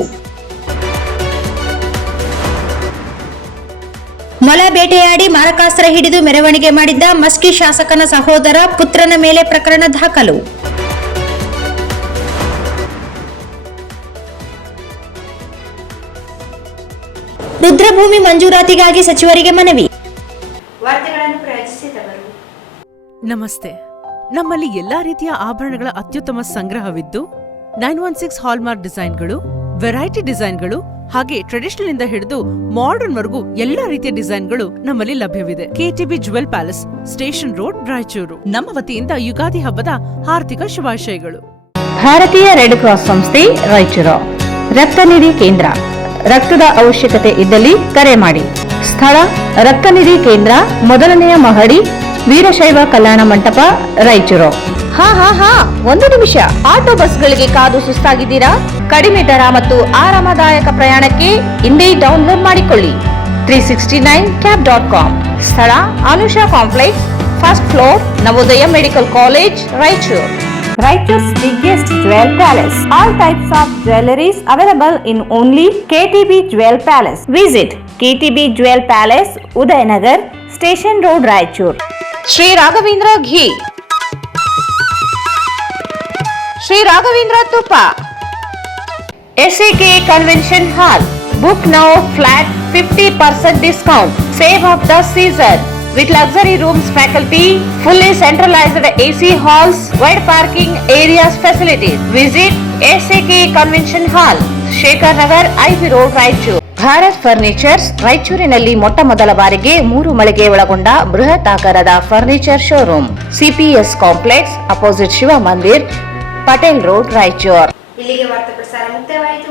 ಮೊಲ ಬೇಟೆಯಾಡಿ ಮಾರಕಾಸ್ತ್ರ ಹಿಡಿದು ಮೆರವಣಿಗೆ ಮಾಡಿದ್ದ ಮಸ್ಕಿ ಶಾಸಕನ ಸಹೋದರ ಪುತ್ರನ ಮೇಲೆ ಪ್ರಕರಣ ದಾಖಲು. ರುದ್ರಭೂಮಿ ಮಂಜೂರಾತಿಗಾಗಿ ಸಚಿವರಿಗೆ ಮನವಿ. ವಾರ್ತೆಗಳನ್ನು ಪ್ರಯೋಜಿಸಿದವರು. ನಮಸ್ತೆ. ನಮ್ಮಲ್ಲಿ ಎಲ್ಲಾ ರೀತಿಯ ಆಭರಣಗಳ ಅತ್ಯುತ್ತಮ ಸಂಗ್ರಹವಿದ್ದು 916 ಹಾಲ್ಮಾರ್ಕ್ ಡಿಸೈನ್ಗಳು, ವೆರೈಟಿ ಡಿಸೈನ್ಗಳು ಹಾಗೆ ಟ್ರೆಡಿಷನಲ್ ಇಂದ ಹಿಡಿದು ಮಾಡರ್ನ್ ವರೆಗೂ ಎಲ್ಲಾ ರೀತಿಯ ಡಿಸೈನ್ಗಳು ನಮ್ಮಲ್ಲಿ ಲಭ್ಯವಿದೆ. KTB jewel palace, station road, Raichur. ನಮ್ಮ ವತಿಯಿಂದ ಯುಗಾದಿ ಹಬ್ಬದ ಹಾರ್ದಿಕ ಶುಭಾಶಯಗಳು. ಭಾರತೀಯ ರೆಡ್ ಕ್ರಾಸ್ ಸಂಸ್ಥೆ ರಾಯಚೂರು ರಕ್ತ ನಿಧಿ ಕೇಂದ್ರ. ರಕ್ತದ ಅವಶ್ಯಕತೆ ಇದ್ದಲ್ಲಿ ಕರೆ ಮಾಡಿ. ಸ್ಥಳ ರಕ್ತ ನಿಧಿ ಕೇಂದ್ರ, ಮೊದಲನೆಯ ಮಹಡಿ, ವೀರಶೈವ ಕಲ್ಯಾಣ ಮಂಟಪ, ರಾಯಚೂರು. ಹಾ ಒಂದು ನಿಮಿಷ. ಆಟೋ ಬಸ್ಗಳಿಗೆ ಕಾದು ಸುಸ್ತಾಗಿದ್ದೀರಾ? ಕಡಿಮೆ ದರ ಮತ್ತು ಆರಾಮದಾಯಕ ಪ್ರಯಾಣಕ್ಕೆ ಇಂದೇ ಡೌನ್ಲೋಡ್ ಮಾಡಿಕೊಳ್ಳಿ 369cab.com. ಸ್ಥಳ Anusha complex, first floor, Navodaya medical college, Raichur. Raitu's biggest jewel palace. All types of jewelries available in only KTB Jewel Palace. Visit KTB Jewel Palace, Udayanagar, Station Road, Raichur. Sri Raghavendra Ghee, Sri Raghavendra Tupa, SAK Convention Hall. Book now, flat 50% discount. Save of the season. With luxury rooms, faculty, fully centralized AC halls, wide parking areas facilities. Visit SAK Convention Hall, Shekhar Nagar, IB Road, Raichur. Bharat furnitures ರಾಯಚೂರಿನಲ್ಲಿ ಮೊಟ್ಟ ಮೊದಲ ಬಾರಿಗೆ 3 ಮಳಿಗೆ ಒಳಗೊಂಡ ಬೃಹತ್ ಆಕಾರದ furniture showroom. CPS complex, opposite Shiva Mandir, Patel road, Raichur. ಇಲ್ಲಿಗೆ ವಾರ್ತಾ ಪ್ರಸಾರ ಮುಕ್ತಾಯವಾಯಿತು.